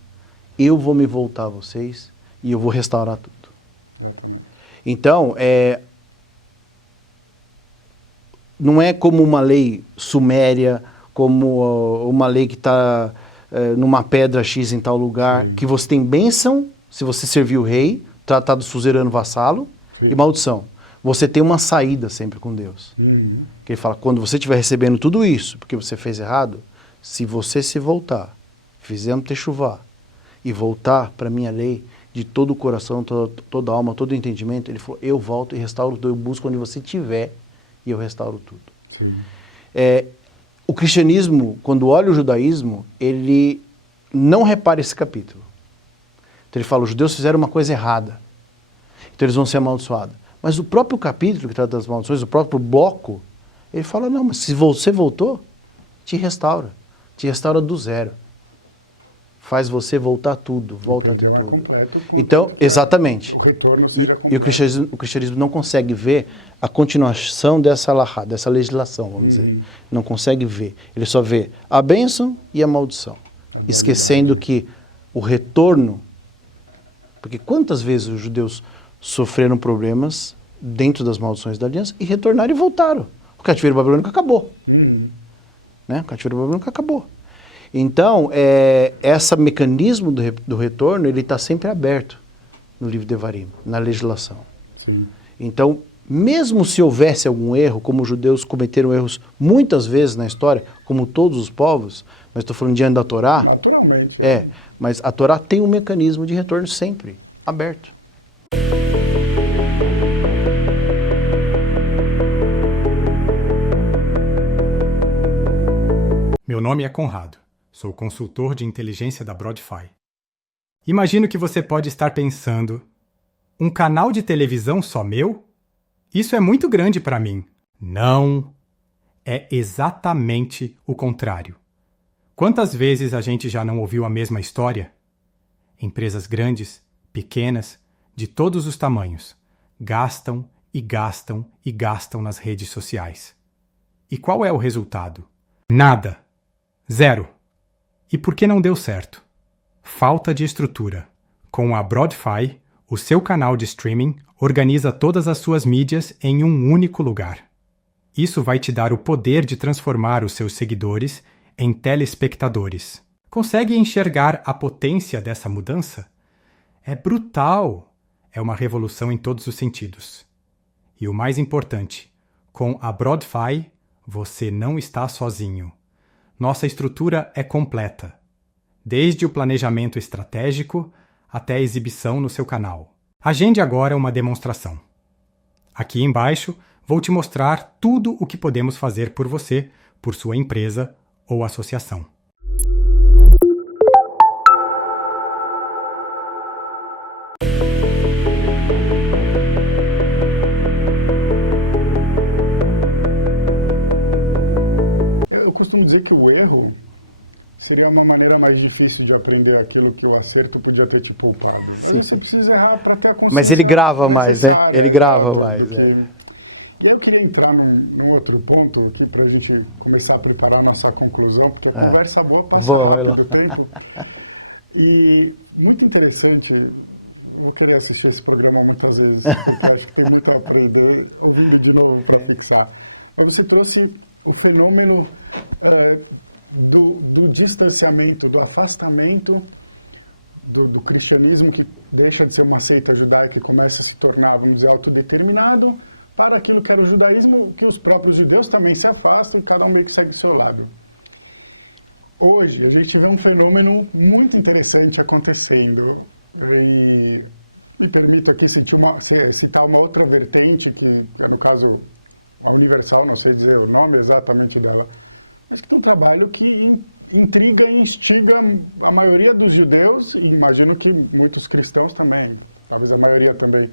eu vou me voltar a vocês e eu vou restaurar tudo. Exatamente. Então, não é como uma lei suméria, como uma lei que está numa pedra X em tal lugar, que você tem bênção, se você servir o rei, tratado suzerano vassalo, e maldição. Você tem uma saída sempre com Deus. Que ele fala, quando você estiver recebendo tudo isso, porque você fez errado, se você se voltar, fizer um techuvá, e voltar para a minha lei, de todo o coração, toda a alma, todo o entendimento, ele falou, eu volto e restauro tudo, eu busco onde você estiver, e eu restauro tudo. Sim. O cristianismo, quando olha o judaísmo, ele não repara esse capítulo. Então ele fala, os judeus fizeram uma coisa errada, então eles vão ser amaldiçoados. Mas o próprio capítulo que trata das maldições, o próprio bloco, ele fala, não, mas se você voltou, te restaura do zero. Faz você voltar tudo. O perdão é completo. Então, exatamente. O retorno seja completo. E o cristianismo não consegue ver a continuação dessa alahá, dessa legislação, vamos dizer. Não consegue ver. Ele só vê a bênção e a maldição. Esquecendo que o retorno... Porque quantas vezes os judeus sofreram problemas dentro das maldições da aliança e retornaram e voltaram. O cativeiro babilônico acabou. Né? O cativeiro babilônico acabou. Então, esse mecanismo do retorno, ele está sempre aberto no livro de Devarim, na legislação. Sim. Então, mesmo se houvesse algum erro, como os judeus cometeram erros muitas vezes na história, como todos os povos, mas estou falando diante da Torá. Naturalmente. Mas a Torá tem um mecanismo de retorno sempre aberto. Meu nome é Conrado. Sou consultor de inteligência da Broadfy. Imagino que você pode estar pensando, um canal de televisão só meu? Isso é muito grande para mim. Não. É exatamente o contrário. Quantas vezes a gente já não ouviu a mesma história? Empresas grandes, pequenas, de todos os tamanhos, gastam e gastam e gastam nas redes sociais. E qual é o resultado? Nada. Zero. E por que não deu certo? Falta de estrutura. Com a Broadfy, o seu canal de streaming organiza todas as suas mídias em um único lugar. Isso vai te dar o poder de transformar os seus seguidores em telespectadores. Consegue enxergar a potência dessa mudança? É brutal! É uma revolução em todos os sentidos. E o mais importante, com a Broadfy, você não está sozinho. Nossa estrutura é completa, desde o planejamento estratégico até a exibição no seu canal. Agende agora uma demonstração. Aqui embaixo vou te mostrar tudo o que podemos fazer por você, por sua empresa ou associação. Eu costumo dizer que o erro seria uma maneira mais difícil de aprender aquilo que o acerto podia ter te poupado. Às vezes você precisa errar para ter a consciência necessária. Mas ele grava necessária, mais, né? Ele grava mais, do que... E aí eu queria entrar num outro ponto aqui para a gente começar a preparar a nossa conclusão, porque a conversa boa passa rápido o tempo. E muito interessante, vou querer assistir esse programa muitas vezes, porque acho que tem muito a aprender ouvindo de novo para fixar. Mas você trouxe o fenômeno do distanciamento, do afastamento do cristianismo, que deixa de ser uma seita judaica e começa a se tornar, vamos dizer, autodeterminado, para aquilo que era o judaísmo, que os próprios judeus também se afastam e cada um meio que segue o seu lado. Hoje, a gente vê um fenômeno muito interessante acontecendo, e me permito aqui citar uma outra vertente, que é, no caso, a Universal, não sei dizer o nome exatamente dela, mas que tem um trabalho que intriga e instiga a maioria dos judeus, e imagino que muitos cristãos também, talvez a maioria também,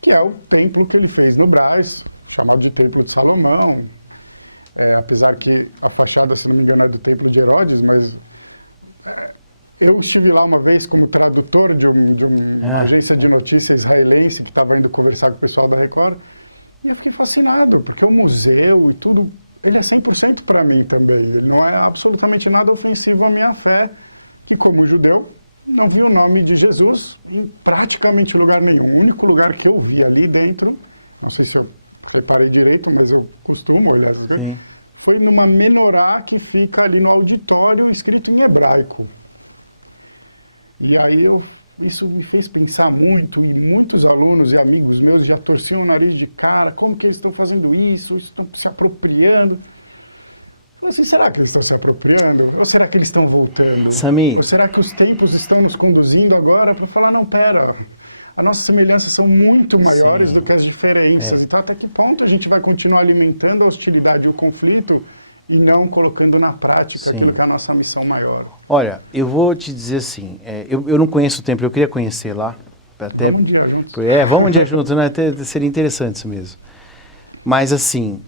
que é o templo que ele fez no Brás, chamado de Templo de Salomão. Apesar que a fachada, se não me engano, é do Templo de Herodes, mas eu estive lá uma vez como tradutor de uma agência de notícias israelense que estava indo conversar com o pessoal da Record, e eu fiquei fascinado, porque o museu e tudo, ele é 100% para mim também, ele não é absolutamente nada ofensivo à minha fé, que como judeu, não vi o nome de Jesus em praticamente lugar nenhum. O único lugar que eu vi ali dentro, não sei se eu reparei direito, mas eu costumo olhar essas coisas, foi numa menorá que fica ali no auditório, escrito em hebraico. E aí isso me fez pensar muito, e muitos alunos e amigos meus já torciam o nariz de cara, como que eles estão fazendo isso, estão se apropriando. Eu falei assim, será que eles estão se apropriando? Ou será que eles estão voltando? Samir. Ou será que os tempos estão nos conduzindo agora para falar, não, pera, as nossas semelhanças são muito maiores do que as diferenças. Então, até que ponto a gente vai continuar alimentando a hostilidade e o conflito e não colocando na prática aquilo que é a nossa missão maior? Olha, eu vou te dizer assim, eu não conheço o templo, eu queria conhecer lá. Vamos um dia juntos. Vamos um dia juntos, né? Seria interessante isso mesmo. Mas assim,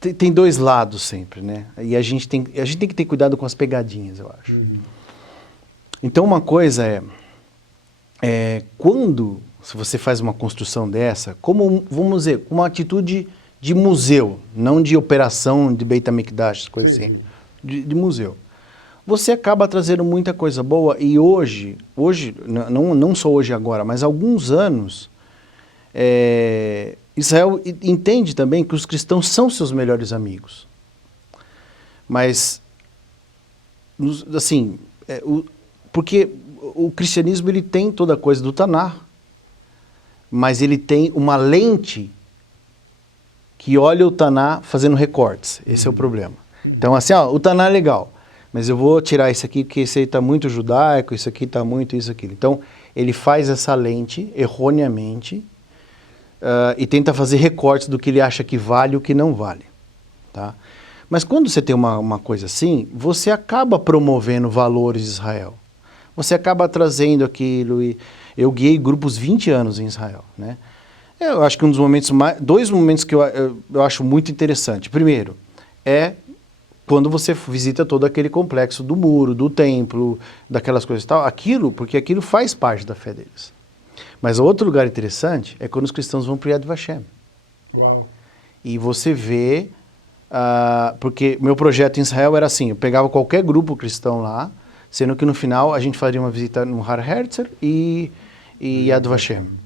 tem dois lados sempre, né? E a gente tem que ter cuidado com as pegadinhas, eu acho. Uhum. Então uma coisa quando se você faz uma construção dessa, vamos dizer, uma atitude de museu, não de operação de Beit HaMikdash, coisa assim, de museu, você acaba trazendo muita coisa boa. E hoje não só hoje agora, mas há alguns anos, Israel entende também que os cristãos são seus melhores amigos. Mas, assim, porque o cristianismo ele tem toda a coisa do Tanar, mas ele tem uma lente que olha o Tanar fazendo recortes. Esse é o problema. Então, assim, o Tanar é legal, mas eu vou tirar isso aqui porque esse aí está muito judaico, isso aqui está muito isso, aquilo. Então, ele faz essa lente erroneamente e tenta fazer recortes do que ele acha que vale e o que não vale. Tá? Mas quando você tem uma coisa assim, você acaba promovendo valores de Israel. Você acaba trazendo aquilo. E eu guiei grupos 20 anos em Israel, né? Eu acho que dois momentos que eu acho muito interessante. Primeiro, quando você visita todo aquele complexo do muro, do templo, daquelas coisas e tal, porque aquilo faz parte da fé deles. Mas outro lugar interessante é quando os cristãos vão para o Yad Vashem. Uau! E você vê, porque meu projeto em Israel era assim, eu pegava qualquer grupo cristão lá, sendo que no final a gente faria uma visita no Har Herzl e Yad Vashem.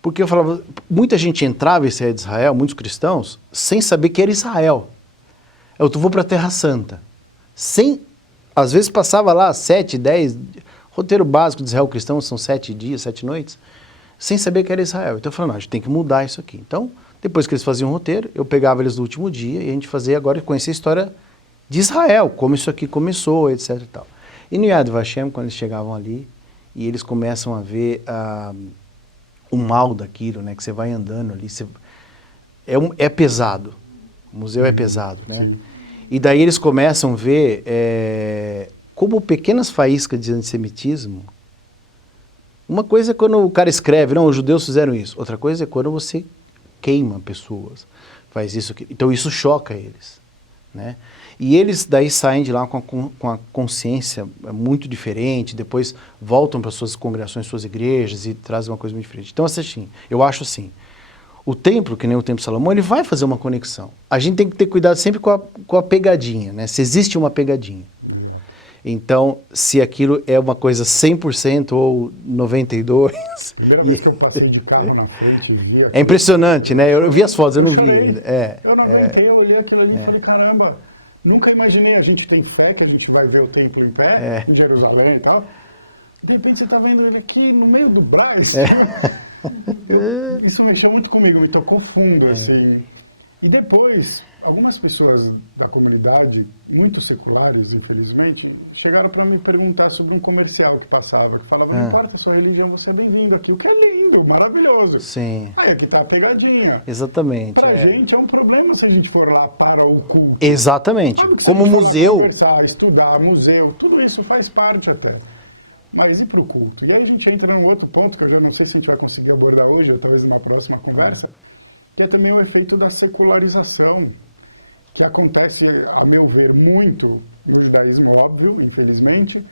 Porque eu falava, muita gente entrava e saía de Israel, muitos cristãos, sem saber que era Israel. Eu vou para a Terra Santa. Às vezes passava lá 7, 10, roteiro básico de Israel cristão são 7 dias, 7 noites, sem saber que era Israel. Então eu falava, não, a gente tem que mudar isso aqui. Então, depois que eles faziam o roteiro, eu pegava eles no último dia e a gente fazia agora conhecer a história de Israel, como isso aqui começou, etc. E tal. E no Yad Vashem, quando eles chegavam ali, e eles começam a ver o mal daquilo, né? Que você vai andando ali, é pesado. O museu é pesado, né? Sim. E daí eles começam a ver como pequenas faíscas de antissemitismo. Uma coisa é quando o cara escreve, não, os judeus fizeram isso. Outra coisa é quando você queima pessoas, faz isso aqui. Então isso choca eles, né? E eles daí saem de lá com a consciência muito diferente, depois voltam para suas congregações, suas igrejas e trazem uma coisa muito diferente. Então, assim, eu acho assim, o templo, que nem o Templo de Salomão, ele vai fazer uma conexão. A gente tem que ter cuidado sempre com a pegadinha, né? Se existe uma pegadinha. Exato. Então, se aquilo é uma coisa 100% ou 92%... Primeira vez que eu passei de carro na frente e vi aquilo. É impressionante, né? Eu vi as fotos. Eu chorei. Eu não aguentei, eu olhei aquilo ali e falei, caramba, nunca imaginei. A gente tem fé que a gente vai ver o templo em pé, em Jerusalém e tal. De repente você está vendo ele aqui no meio do Brás. Isso mexeu muito comigo, me tocou fundo, assim. E depois, algumas pessoas da comunidade, muito seculares, infelizmente, chegaram para me perguntar sobre um comercial que passava, que falava, não importa a sua religião, você é bem-vindo aqui. O que é lindo, maravilhoso. Sim. Aí aqui tá a pegadinha. Exatamente. Pra gente é um problema se a gente for lá para o culto. Exatamente. Óbvio que se a gente for lá conversar, estudar, museu, tudo isso faz parte até. Mas e para o culto? E aí a gente entra num outro ponto que eu já não sei se a gente vai conseguir abordar hoje, ou talvez numa próxima conversa, que é também o efeito da secularização, que acontece, a meu ver, muito no judaísmo, óbvio, infelizmente.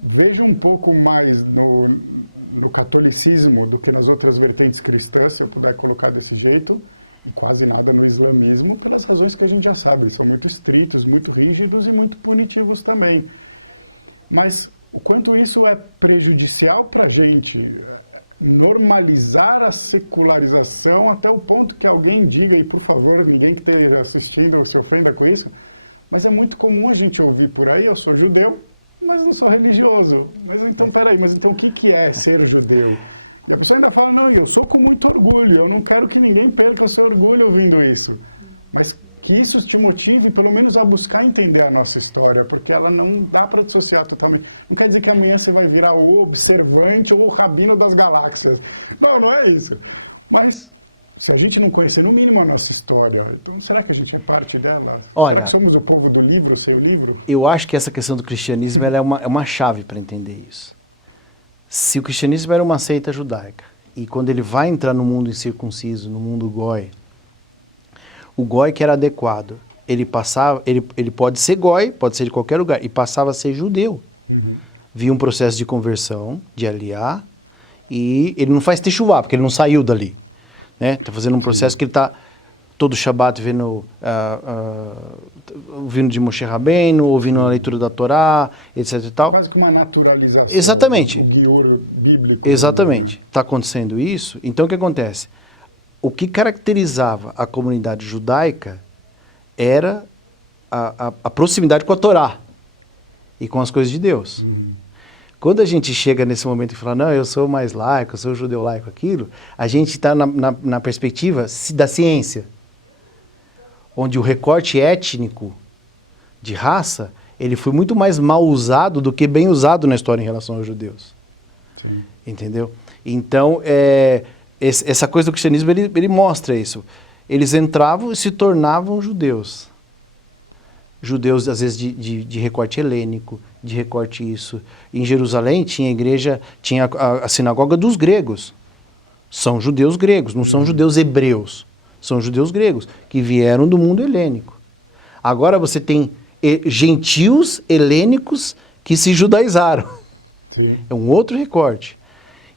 Vejo um pouco mais no catolicismo do que nas outras vertentes cristãs, se eu puder colocar desse jeito, e quase nada no islamismo, pelas razões que a gente já sabe. Eles são muito estritos, muito rígidos e muito punitivos também. Mas o quanto isso é prejudicial para a gente normalizar a secularização até o ponto que alguém diga, e por favor, ninguém que esteja assistindo se ofenda com isso, mas é muito comum a gente ouvir por aí, eu sou judeu, mas não sou religioso. Mas então, peraí, mas então o que é ser judeu? E a pessoa ainda fala, não, eu sou com muito orgulho, eu não quero que ninguém perca o seu orgulho ouvindo isso. Mas que isso te motive, pelo menos, a buscar entender a nossa história, porque ela não dá para dissociar totalmente. Não quer dizer que amanhã você vai virar o observante ou o rabino das galáxias. Não, não é isso. Mas se a gente não conhecer, no mínimo, a nossa história, então será que a gente é parte dela? Olha, será que somos o povo do livro sem o livro? Eu acho que essa questão do cristianismo ela é uma chave para entender isso. Se o cristianismo era uma seita judaica, e quando ele vai entrar no mundo incircunciso, no mundo goi, o goi que era adequado, ele pode ser goi, pode ser de qualquer lugar, e passava a ser judeu. Uhum. Via um processo de conversão, de aliar, e ele não faz techuvá, porque ele não saiu dali. Está fazendo um processo que ele está todo Shabbat ouvindo de Moshe Rabbeinu, ouvindo a leitura da Torá, etc. E tal. Quase que uma naturalização. Exatamente. O guiur bíblico. Exatamente. Está acontecendo isso. Então o que acontece? O que caracterizava a comunidade judaica era a proximidade com a Torá e com as coisas de Deus. Uhum. Quando a gente chega nesse momento e fala, não, eu sou mais laico, eu sou judeu laico, aquilo, a gente está na perspectiva da ciência, onde o recorte étnico de raça, ele foi muito mais mal usado do que bem usado na história em relação aos judeus. Sim. Entendeu? Então, essa coisa do cristianismo, ele mostra isso. Eles entravam e se tornavam judeus. Judeus, às vezes, de recorte helênico, de recorte isso. Em Jerusalém tinha a igreja, tinha a sinagoga dos gregos. São judeus gregos, não são judeus hebreus. São judeus gregos, que vieram do mundo helênico. Agora você tem gentios helênicos que se judaizaram. Sim. É um outro recorte.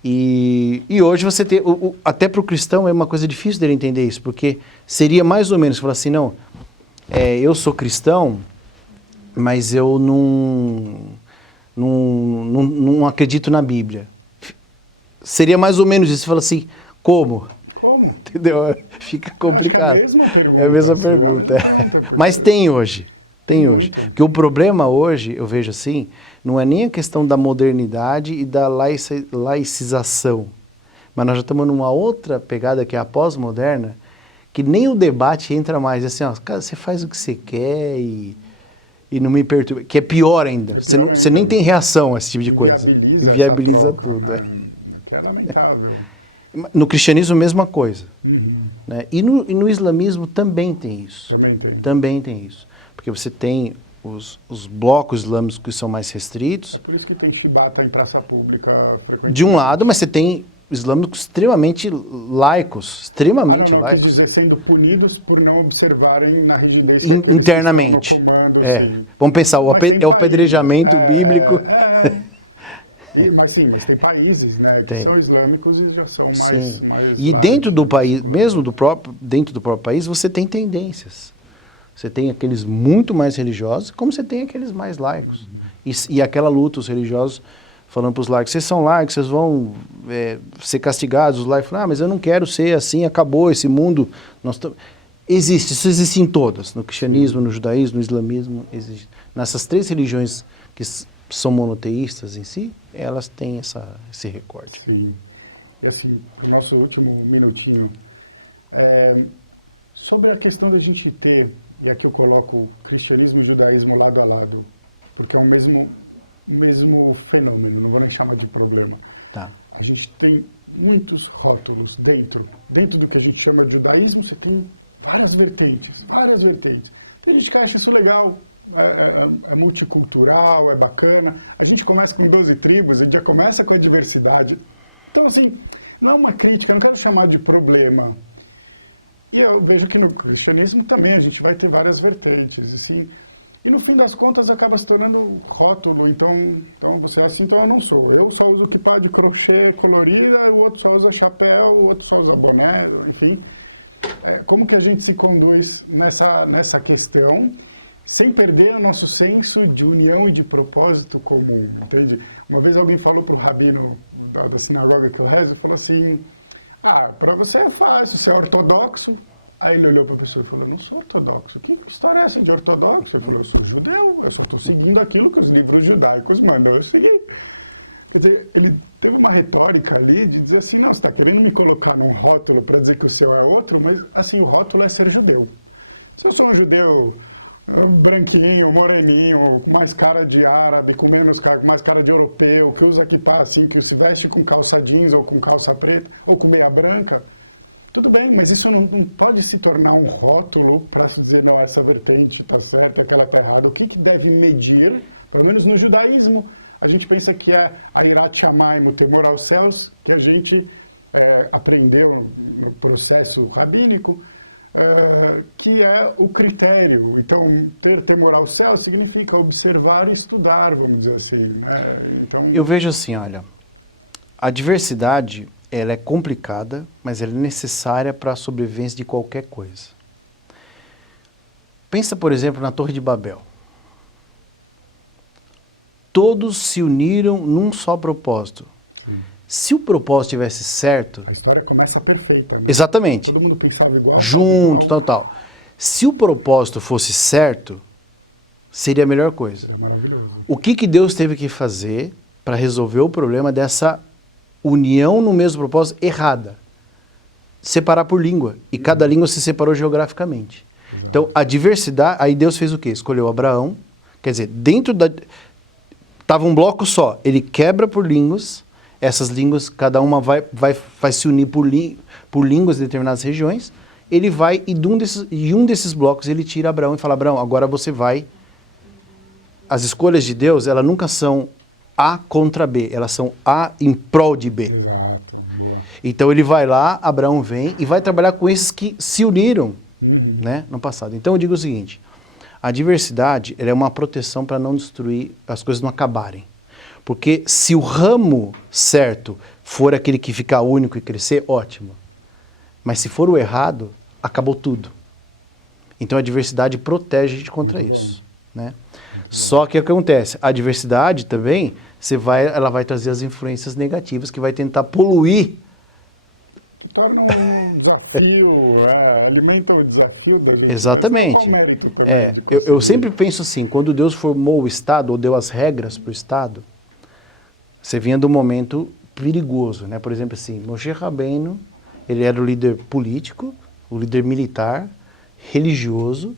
E hoje você tem, até para o cristão é uma coisa difícil dele entender isso, porque seria mais ou menos, falar assim, não, eu sou cristão, mas eu não acredito na Bíblia. Seria mais ou menos isso, você fala assim, como? Como? Entendeu? Fica complicado. Eu acho que é a mesma pergunta. É a mesma pergunta. Porque... Mas tem hoje. Tem hoje. muito. Porque o problema hoje, eu vejo assim, não é nem a questão da modernidade e da laicização. Mas nós já estamos numa outra pegada que é a pós-moderna, que nem o debate entra mais. Assim, ó, cara, você faz o que você quer e não me perturba. Que é pior ainda. Você nem tem reação a esse tipo de coisa. Inviabiliza essa troca, tudo, né? Que é lamentável. No cristianismo, mesma coisa. Uhum. Né? E no islamismo também tem isso. Também tem. Também tem isso. Porque você tem os blocos islâmicos que são mais restritos. É por isso que tem chibata em praça pública frequentemente. De um lado, mas você tem islâmicos extremamente laicos. Extremamente não, laicos. Quis dizer sendo punidos por não observarem na rigidez que aqueles que estão no comando, sim. Vamos pensar, o apedrejamento bíblico. Mas tem países, né, que são islâmicos e já são mais e light, dentro do país, mais mesmo dentro do próprio país, você tem tendências. Você tem aqueles muito mais religiosos, como você tem aqueles mais laicos. E aquela luta, os religiosos falando para os laicos, vocês são laicos, vocês vão ser castigados. Os laicos falam, mas eu não quero ser assim, acabou esse mundo. Isso existe em todas, no cristianismo, no judaísmo, no islamismo, existe. Nessas 3 religiões que são monoteístas em si, elas têm esse recorte. Sim. E assim, para o nosso último minutinho, sobre a questão da gente ter, e aqui eu coloco cristianismo e judaísmo lado a lado, porque é o mesmo fenômeno, não vou nem chamar de problema. Tá. A gente tem muitos rótulos dentro do que a gente chama de judaísmo, você tem várias vertentes. Tem gente que acha isso legal, é multicultural, é bacana. A gente começa com 12 tribos, a gente já começa com a diversidade. Então, assim, não é uma crítica, eu não quero chamar de problema. E eu vejo que no cristianismo também a gente vai ter várias vertentes, assim. E no fim das contas acaba se tornando rótulo, então você é assim, então eu não sou. Eu só uso kippá de crochê colorida, o outro só usa chapéu, o outro só usa boné, enfim. Como que a gente se conduz nessa questão, sem perder o nosso senso de união e de propósito comum, entende? Uma vez alguém falou para o rabino da sinagoga que eu rezo, falou assim, para você é fácil, você é ortodoxo. Aí ele olhou para a pessoa e falou, eu não sou ortodoxo. Que história é essa de ortodoxo? Ele falou, eu sou judeu, eu só estou seguindo aquilo que os livros judaicos mandam eu seguir. Quer dizer, ele teve uma retórica ali de dizer assim, não, você está querendo me colocar num rótulo para dizer que o seu é outro, mas assim, o rótulo é ser judeu. Se eu sou um judeu branquinho, moreninho, com mais cara de árabe, com mais cara de europeu, que usa kippá assim, que se veste com calça jeans ou com calça preta, ou com meia branca, tudo bem, mas isso não pode se tornar um rótulo para se dizer, não, essa vertente está certa, aquela está errada. O que deve medir, pelo menos no judaísmo, a gente pensa que é a irat shamayim, o temor aos céus, que a gente aprendeu no processo rabínico, que é o critério. Então, ter temor ao céu significa observar e estudar, vamos dizer assim, né? Então, eu vejo assim, olha, a diversidade, ela é complicada, mas ela é necessária para a sobrevivência de qualquer coisa. Pensa, por exemplo, na Torre de Babel. Todos se uniram num só propósito. sim. Se o propósito tivesse certo... A história começa perfeita, né? Exatamente. Todo mundo pensava igual, falava igual. Tal. Se o propósito fosse certo, seria a melhor coisa. Seria maravilhoso. O que Deus teve que fazer para resolver o problema dessa união no mesmo propósito errada? Separar por língua. E cada língua se separou geograficamente. Exato. Então, a diversidade... Aí Deus fez o quê? Escolheu Abraão. Quer dizer, dentro da... Tava um bloco só. Ele quebra por línguas. Essas línguas, cada uma vai se unir por línguas de determinadas regiões. Ele vai e um desses blocos ele tira Abraão e fala, Abraão, agora você vai... As escolhas de Deus, elas nunca são A contra B. Elas são A em prol de B. Exato, boa. Então ele vai lá, Abraão vem e vai trabalhar com esses que se uniram, né, no passado. Então eu digo o seguinte, a diversidade ela é uma proteção para não destruir, as coisas não acabarem. Porque se o ramo certo for aquele que ficar único e crescer, ótimo. Mas se for o errado, acabou tudo. Então a diversidade protege a gente contra Muito isso. bom. Né? Muito bom. Só que o que acontece? A diversidade também, ela vai trazer as influências negativas que vai tentar poluir. Que torna um desafio, alimenta o desafio da gente. Exatamente. Né? Qual o mérito também de conseguir? Eu sempre penso assim, quando Deus formou o Estado, ou deu as regras para o Estado, você vinha de um momento perigoso, né? Por exemplo, assim, Moshe Rabbeinu, ele era o líder político, o líder militar, religioso,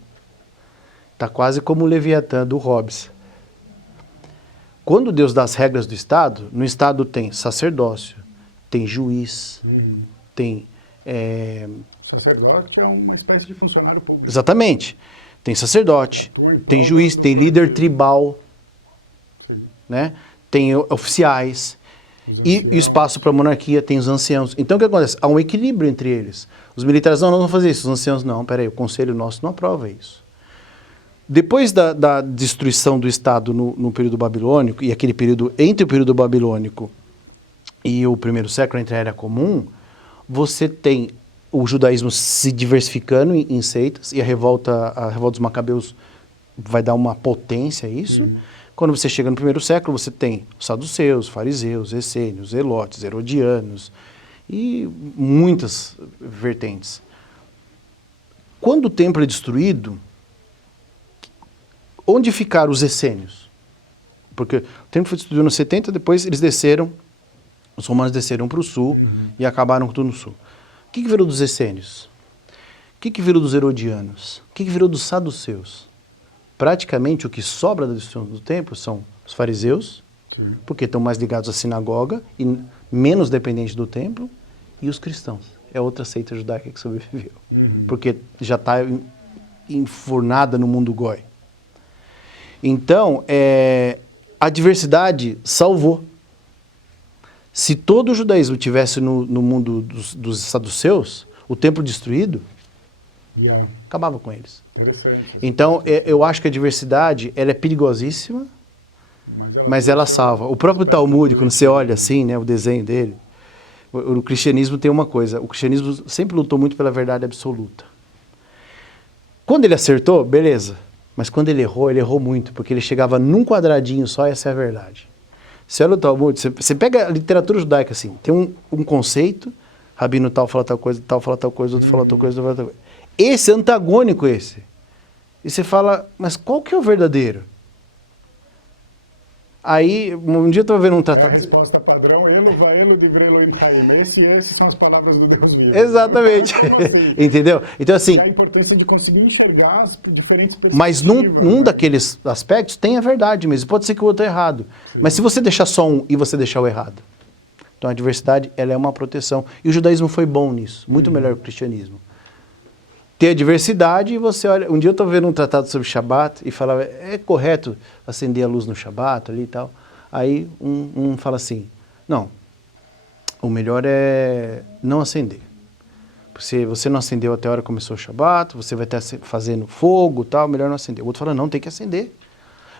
tá quase como o Leviatã do Hobbes. Quando Deus dá as regras do Estado, no Estado tem sacerdócio, tem juiz, tem... O sacerdote é uma espécie de funcionário público. Exatamente. Tem sacerdote, tem juiz, tem líder tribal, sim, né? Tem oficiais, os e anciãos. o espaço para a monarquia tem os anciãos. Então o que acontece? Há um equilíbrio entre eles. Os militares não vão fazer isso, os anciãos não, peraí, o conselho nosso não aprova isso. Depois da destruição do Estado no período babilônico, e aquele período entre o período babilônico e o primeiro século, entre a Era Comum, você tem o judaísmo se diversificando em seitas, e a revolta dos Macabeus vai dar uma potência a isso. Quando você chega no primeiro século, você tem os saduceus, fariseus, essênios, zelotes, herodianos e muitas vertentes. Quando o templo é destruído, onde ficaram os essênios? Porque o templo foi destruído nos 70, depois eles desceram, os romanos desceram para o sul e acabaram com tudo no sul. O que virou dos essênios? O que virou dos herodianos? O que virou dos saduceus? Praticamente o que sobra da destruição do templo são os fariseus, Sim. porque estão mais ligados à sinagoga e menos dependentes do templo, e os cristãos. É outra seita judaica que sobreviveu, porque já está enfurnada no mundo goi. Então, a diversidade salvou. Se todo o judaísmo tivesse no mundo dos saduceus, o templo destruído, acabava com eles. Interessante. Então, eu acho que a diversidade ela é perigosíssima, mas ela salva. O próprio Talmud, quando você olha assim, né, o desenho dele, o cristianismo tem uma coisa, o cristianismo sempre lutou muito pela verdade absoluta. Quando ele acertou, beleza, mas quando ele errou muito, porque ele chegava num quadradinho só e essa é a verdade. Você olha o Talmud, você pega a literatura judaica assim, tem um conceito, rabino tal fala tal coisa, tal fala tal coisa, outro fala tal coisa, outro fala tal coisa. Esse é antagônico esse. E você fala, mas qual que é o verdadeiro? Aí, um dia eu estava vendo um tratado... É a resposta padrão, Elo vaelo divrei Elohim Chaim. Esses são as palavras do Deus vivo. Exatamente. Como assim? Entendeu? Então, assim... E a importância de conseguir enxergar as diferentes perspectivas. Mas num daqueles aspectos tem a verdade mesmo. Pode ser que o outro é errado. Sim. Mas se você deixar só um e você deixar o errado. Então a diversidade, ela é uma proteção. E o judaísmo foi bom nisso. Muito melhor que o cristianismo. Ter a diversidade e você olha... Um dia eu estava vendo um tratado sobre Shabat e falava, é correto acender a luz no Shabat ali e tal? Aí um fala assim, não, o melhor é não acender. Se você não acendeu até a hora que começou o Shabat, você vai estar fazendo fogo e tal, melhor não acender. O outro fala, não, tem que acender.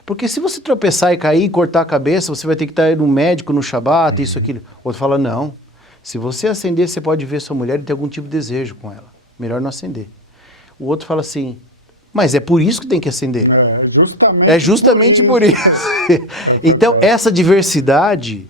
Porque se você tropeçar e cair e cortar a cabeça, você vai ter que estar no médico no Shabat, isso, aquilo. O outro fala, não, se você acender, você pode ver sua mulher e ter algum tipo de desejo com ela. Melhor não acender. O outro fala assim, mas é por isso que tem que acender. É justamente por isso. Então, essa diversidade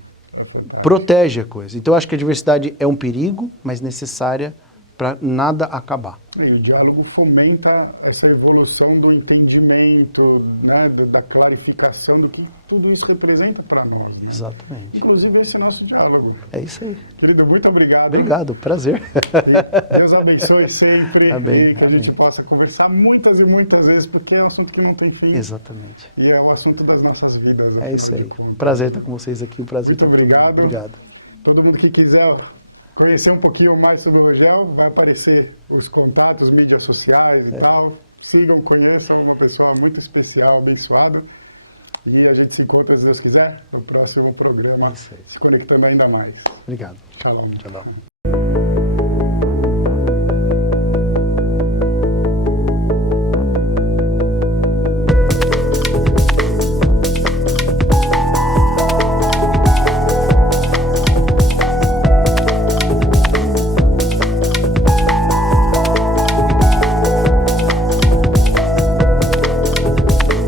protege a coisa. Então, eu acho que a diversidade é um perigo, mas necessária para nada acabar. E o diálogo fomenta essa evolução do entendimento, né, da clarificação do que tudo isso representa para nós, né? Exatamente. Inclusive esse é nosso diálogo. É isso aí. Querido, muito obrigado. Obrigado, prazer. E Deus abençoe sempre. Amém. E que a gente possa conversar muitas e muitas vezes, porque é um assunto que não tem fim. Exatamente. E é o assunto das nossas vidas, afinal de contas. Prazer estar com vocês aqui. Prazer. Muito obrigado. Obrigado. Todo mundo que quiser conhecer um pouquinho mais sobre o Rogel, vai aparecer os contatos, mídias sociais e tal. Sigam, conheçam, uma pessoa muito especial, abençoado. E a gente se encontra, se Deus quiser, no próximo programa, se conectando ainda mais. Obrigado. Shalom.